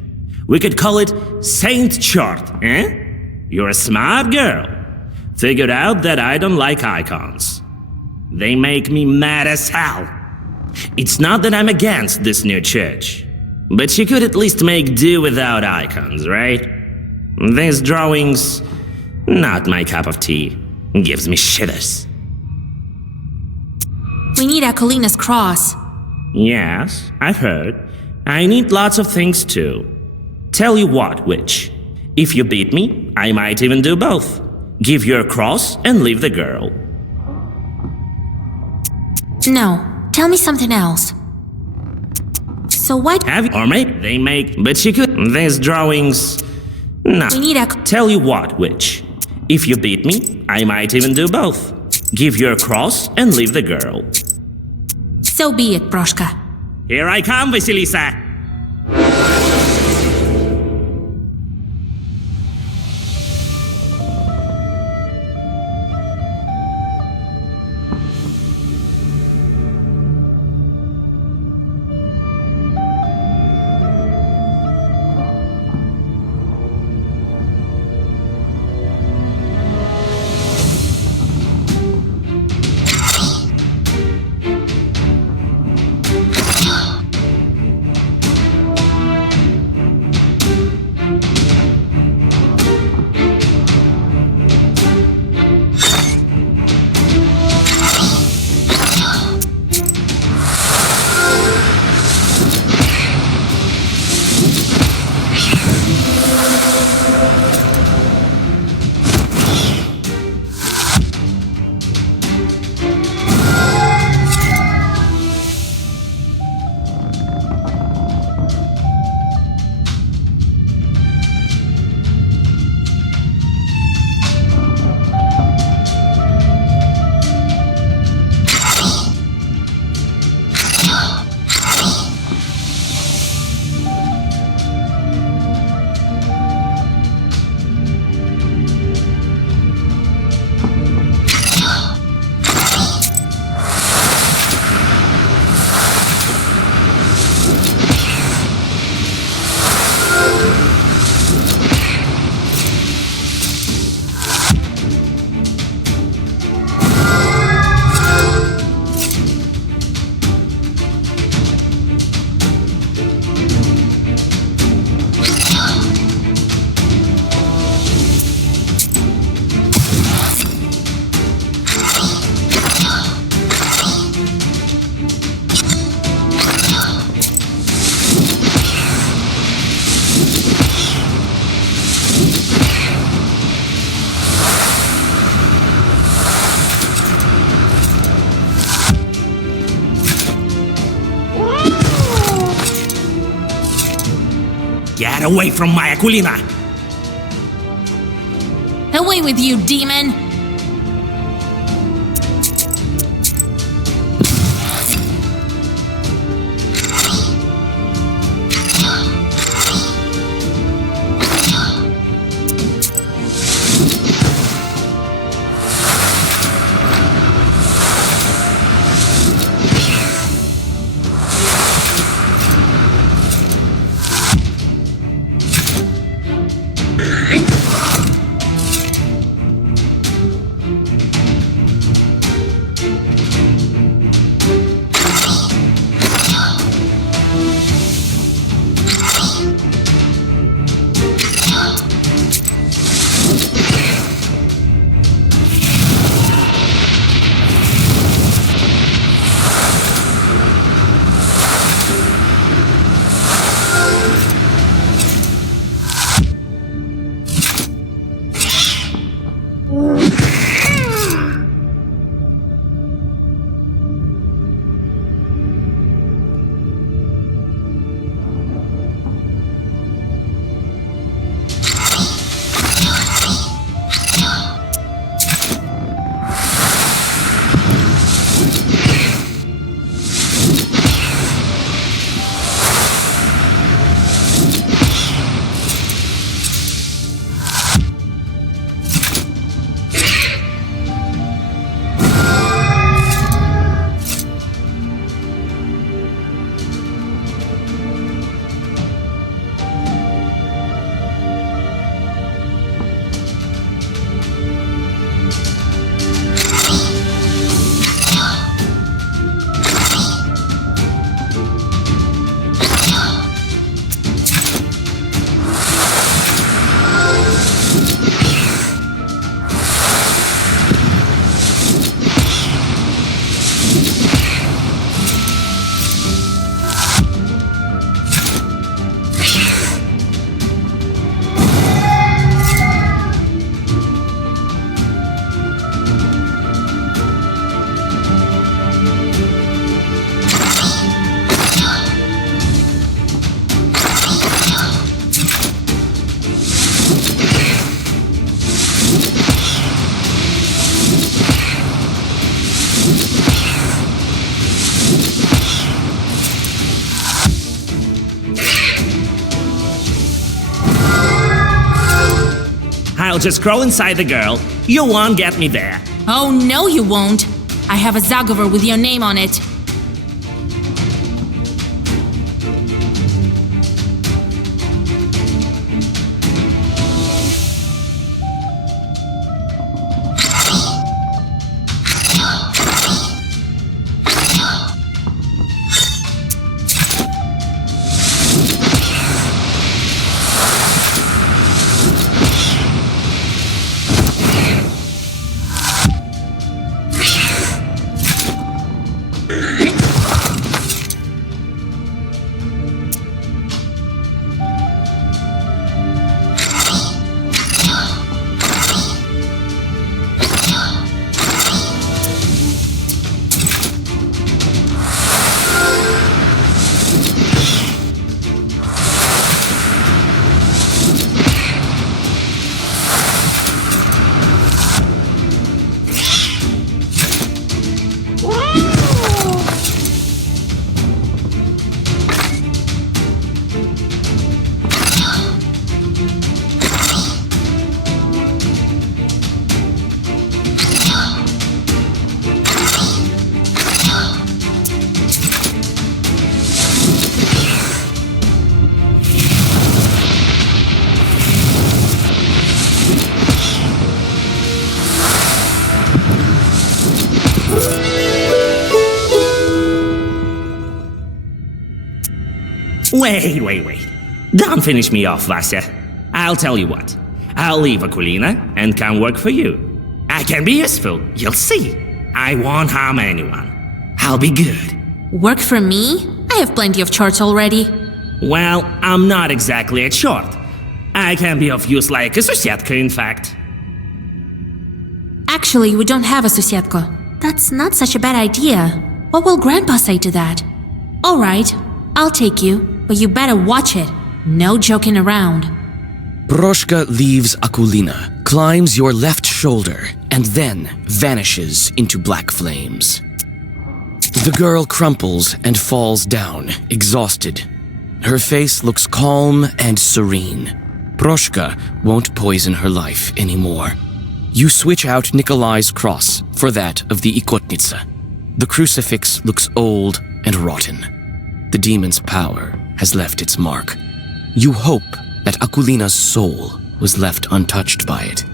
We could call it Saint Chart, eh? You're a smart girl. Figured out that I don't like icons. They make me mad as hell. It's not that I'm against this new church, but you could at least make do without icons, right? These drawings, not my cup of tea. Gives me shivers. We need Akulina's cross. Yes, I've heard. I need lots of things too. Tell you what, witch. If you beat me, I might even do both. Give you a cross and leave the girl. No, tell me something else. So why have you, or maybe they make, but you could. These drawings. No. We need Tell you what, witch. If you beat me, I might even do both. Give you a cross and leave the girl. So be it, Broshka. Here I come, Vasilisa! away from my Akulina! Away with you, demon! I'll just crawl inside the girl. You won't get me there. Oh, no you won't. I have a Zagover with your name on it. Wait. Don't finish me off, Vasya. I'll tell you what. I'll leave Akulina and come work for you. I can be useful, you'll see. I won't harm anyone. I'll be good. Work for me? I have plenty of charts already. Well, I'm not exactly a chart. I can be of use like a Susietka, in fact. Actually, we don't have a Susietka. That's not such a bad idea. What will Grandpa say to that? Alright, I'll take you, but you better watch it. No joking around. Proshka leaves Akulina, climbs your left shoulder, and then vanishes into black flames. The girl crumples and falls down, exhausted. Her face looks calm and serene. Proshka won't poison her life anymore. You switch out Nikolai's cross for that of the Ikotnitsa. The crucifix looks old and rotten. The demon's power has left its mark. You hope that Akulina's soul was left untouched by it.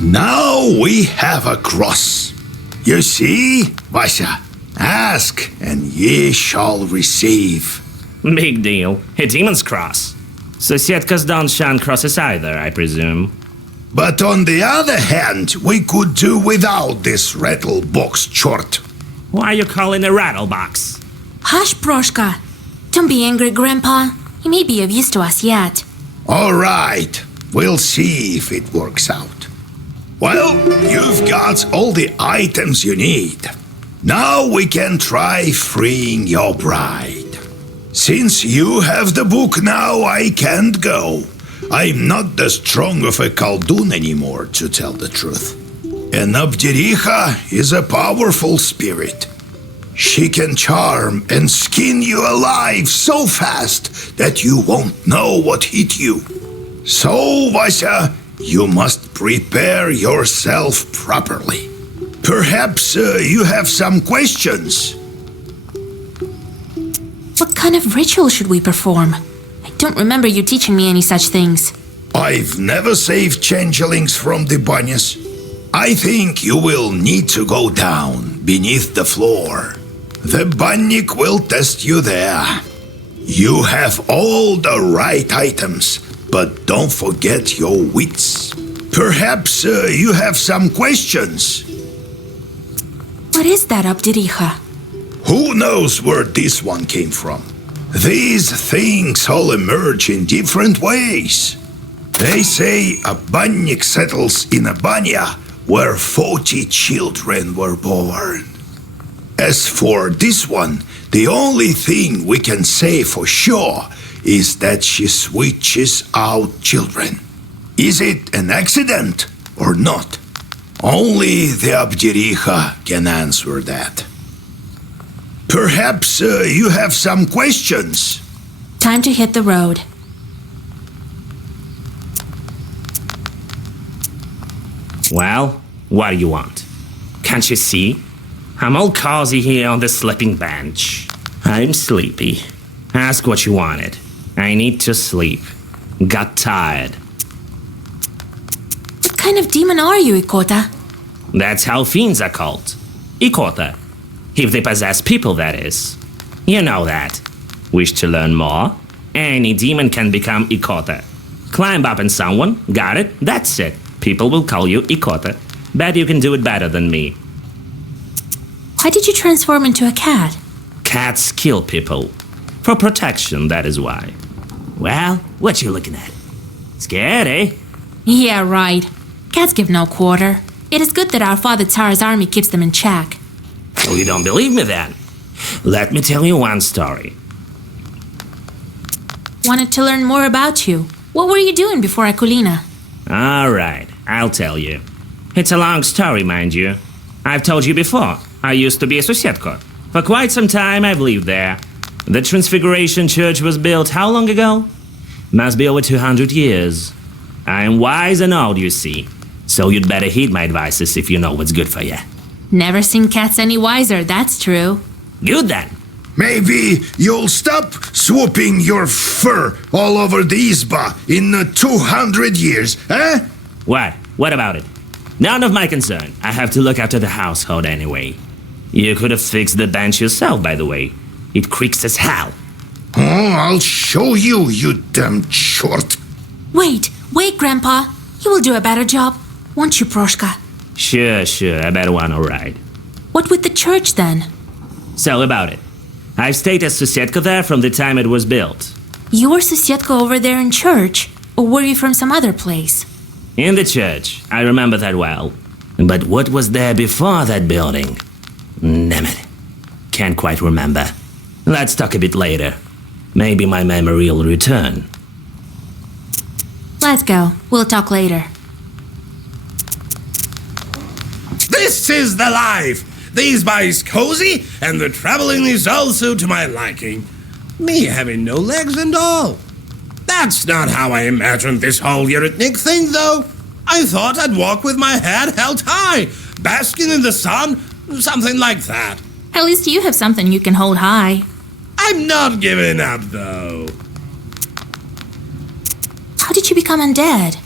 Now we have a cross. You see, Vasya? Ask, and ye shall receive. Big deal. A demon's cross. Sosetkas don't shun crosses either, I presume. But on the other hand, we could do without this rattle box chort. Why are you calling a rattle box? Hush, Proshka. Don't be angry, Grandpa. He may be of use to us yet. All right, we'll see if it works out. Well, you've got all the items you need. Now we can try freeing your bride. Since you have the book now, I can't go. I'm not that strong of a Khaldun anymore, to tell the truth. And Abdericha is a powerful spirit. She can charm and skin you alive so fast that you won't know what hit you. So, Vasya, you must prepare yourself properly. Perhaps you have some questions. What kind of ritual should we perform? I don't remember you teaching me any such things. I've never saved changelings from the banyas. I think you will need to go down beneath the floor. The bannik will test you there. You have all the right items, but don't forget your wits. Perhaps you have some questions. What is that, Abdericha? Who knows where this one came from? These things all emerge in different ways. They say a bannik settles in a banya where 40 children were born. As for this one, the only thing we can say for sure is that she switches out children. Is it an accident or not? Only the Abdericha can answer that. Perhaps you have some questions. Time to hit the road. Well, what do you want? Can't you see? I'm all cozy here on the sleeping bench. I'm sleepy. Ask what you wanted. I need to sleep. Got tired. What kind of demon are you, Ikota? That's how fiends are called. Ikota. If they possess people, that is. You know that. Wish to learn more? Any demon can become Ikota. Climb up on someone, got it, that's it. People will call you Ikota. Bet you can do it better than me. Why did you transform into a cat? Cats kill people. For protection, that is why. Well, what you looking at? Scared, eh? Yeah, right. Cats give no quarter. It is good that our father Tsar's army keeps them in check. Oh, you don't believe me then? Let me tell you one story. Wanted to learn more about you. What were you doing before Akulina? All right, I'll tell you. It's a long story, mind you. I've told you before, I used to be a Sosetko. For quite some time I've lived there. The Transfiguration Church was built how long ago? Must be over 200 years. I'm wise and old, you see. So you'd better heed my advices if you know what's good for you. Never seen cats any wiser, that's true. Good then. Maybe you'll stop swooping your fur all over the Izba in 200 years, eh? What? What about it? None of my concern. I have to look after the household anyway. You could have fixed the bench yourself, by the way. It creaks as hell. Oh, I'll show you, you damn short. Wait, Grandpa. You will do a better job, won't you, Proshka? Sure, I bet one alright. What with the church, then? So about it. I've stayed as Sosetko there from the time it was built. You were Sosetko over there in church? Or were you from some other place? In the church, I remember that well. But what was there before that building? Damn it. Can't quite remember. Let's talk a bit later. Maybe my memory will return. Let's go. We'll talk later. This is the life! These bar is cozy, and the traveling is also to my liking. Me having no legs and all. That's not how I imagined this whole Yeretnik thing, though. I thought I'd walk with my head held high, basking in the sun, something like that. At least you have something you can hold high. I'm not giving up, though. How did you become undead?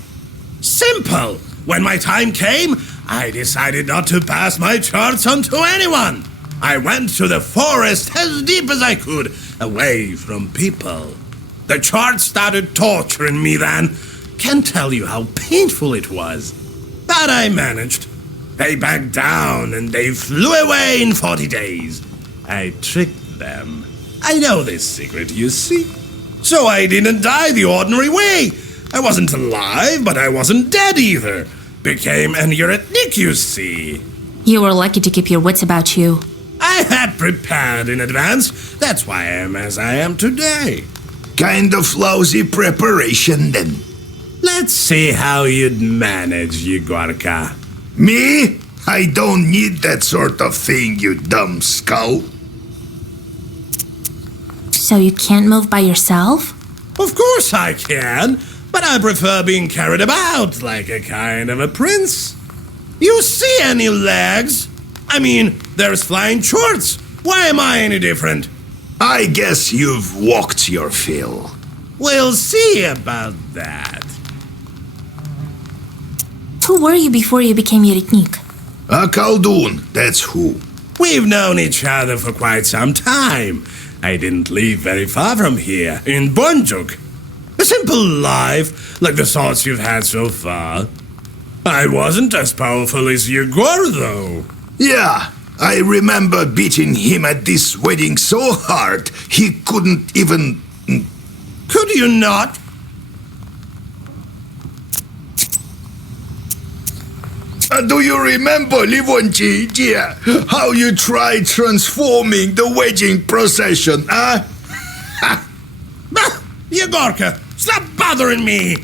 Simple. When my time came, I decided not to pass my charts on to anyone. I went to the forest as deep as I could, away from people. The charts started torturing me then. Can't tell you how painful it was. But I managed. They backed down and they flew away in 40 days. I tricked them. I know this secret, you see. So I didn't die the ordinary way. I wasn't alive, but I wasn't dead either. Became an Yeretnik, you see. You were lucky to keep your wits about you. I had prepared in advance. That's why I am as I am today. Kind of lousy preparation then. Let's see how you'd manage, Yegorka. Me? I don't need that sort of thing, you dumb skull. So you can't move by yourself? Of course I can, but I prefer being carried about like a kind of a prince. You see any legs? I mean, there's flying shorts. Why am I any different? I guess you've walked your fill. We'll see about that. Who were you before you became Yeretnik? A Khaldun, that's who. We've known each other for quite some time. I didn't live very far from here, in Bonjuk. A simple life, like the sorts you've had so far. I wasn't as powerful as Yegor, though. Yeah, I remember beating him at this wedding so hard, he couldn't even... Could you not? Do you remember, Livonchi, dear, how you tried transforming the wedding procession, huh? Yegorka, stop bothering me!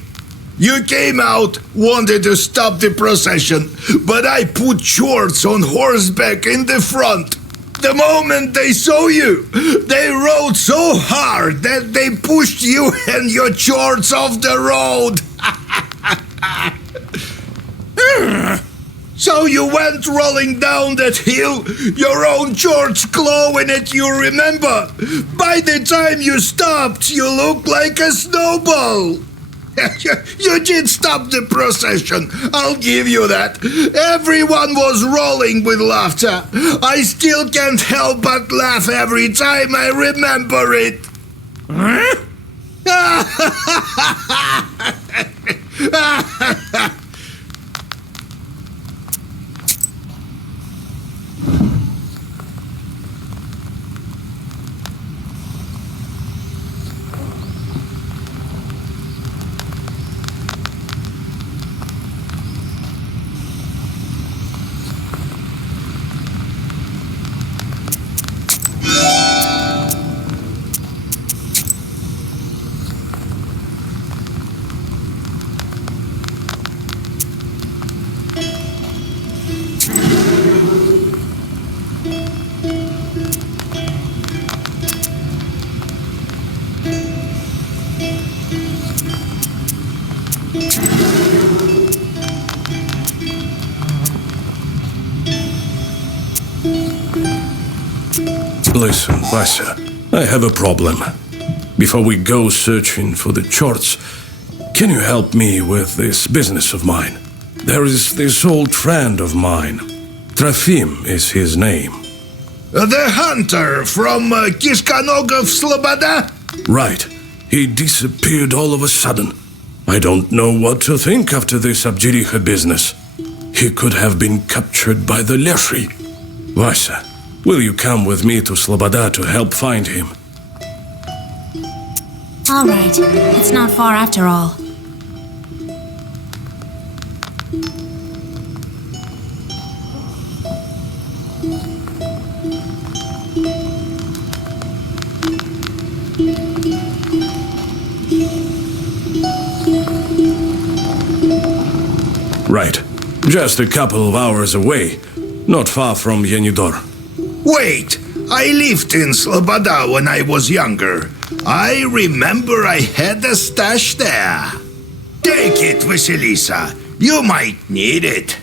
You came out, wanted to stop the procession, but I put shorts on horseback in the front. The moment they saw you, they rode so hard that they pushed you and your shorts off the road. So you went rolling down that hill, your own shorts glowing at you, remember? By the time you stopped, you looked like a snowball. You did stop the procession, I'll give you that. Everyone was rolling with laughter. I still can't help but laugh every time I remember it. Listen, Vasya, I have a problem. Before we go searching for the charts, can you help me with this business of mine? There is this old friend of mine. Trofim is his name. The hunter from Kiskanogov Sloboda? Right. He disappeared all of a sudden. I don't know what to think after this Abjiricha business. He could have been captured by the Leshri. Vasya, will you come with me to Sloboda to help find him? All right. It's not far after all. Right. Just a couple of hours away, not far from Yenidor. Wait, I lived in Sloboda when I was younger. I remember I had a stash there. Take it, Vasilisa. You might need it.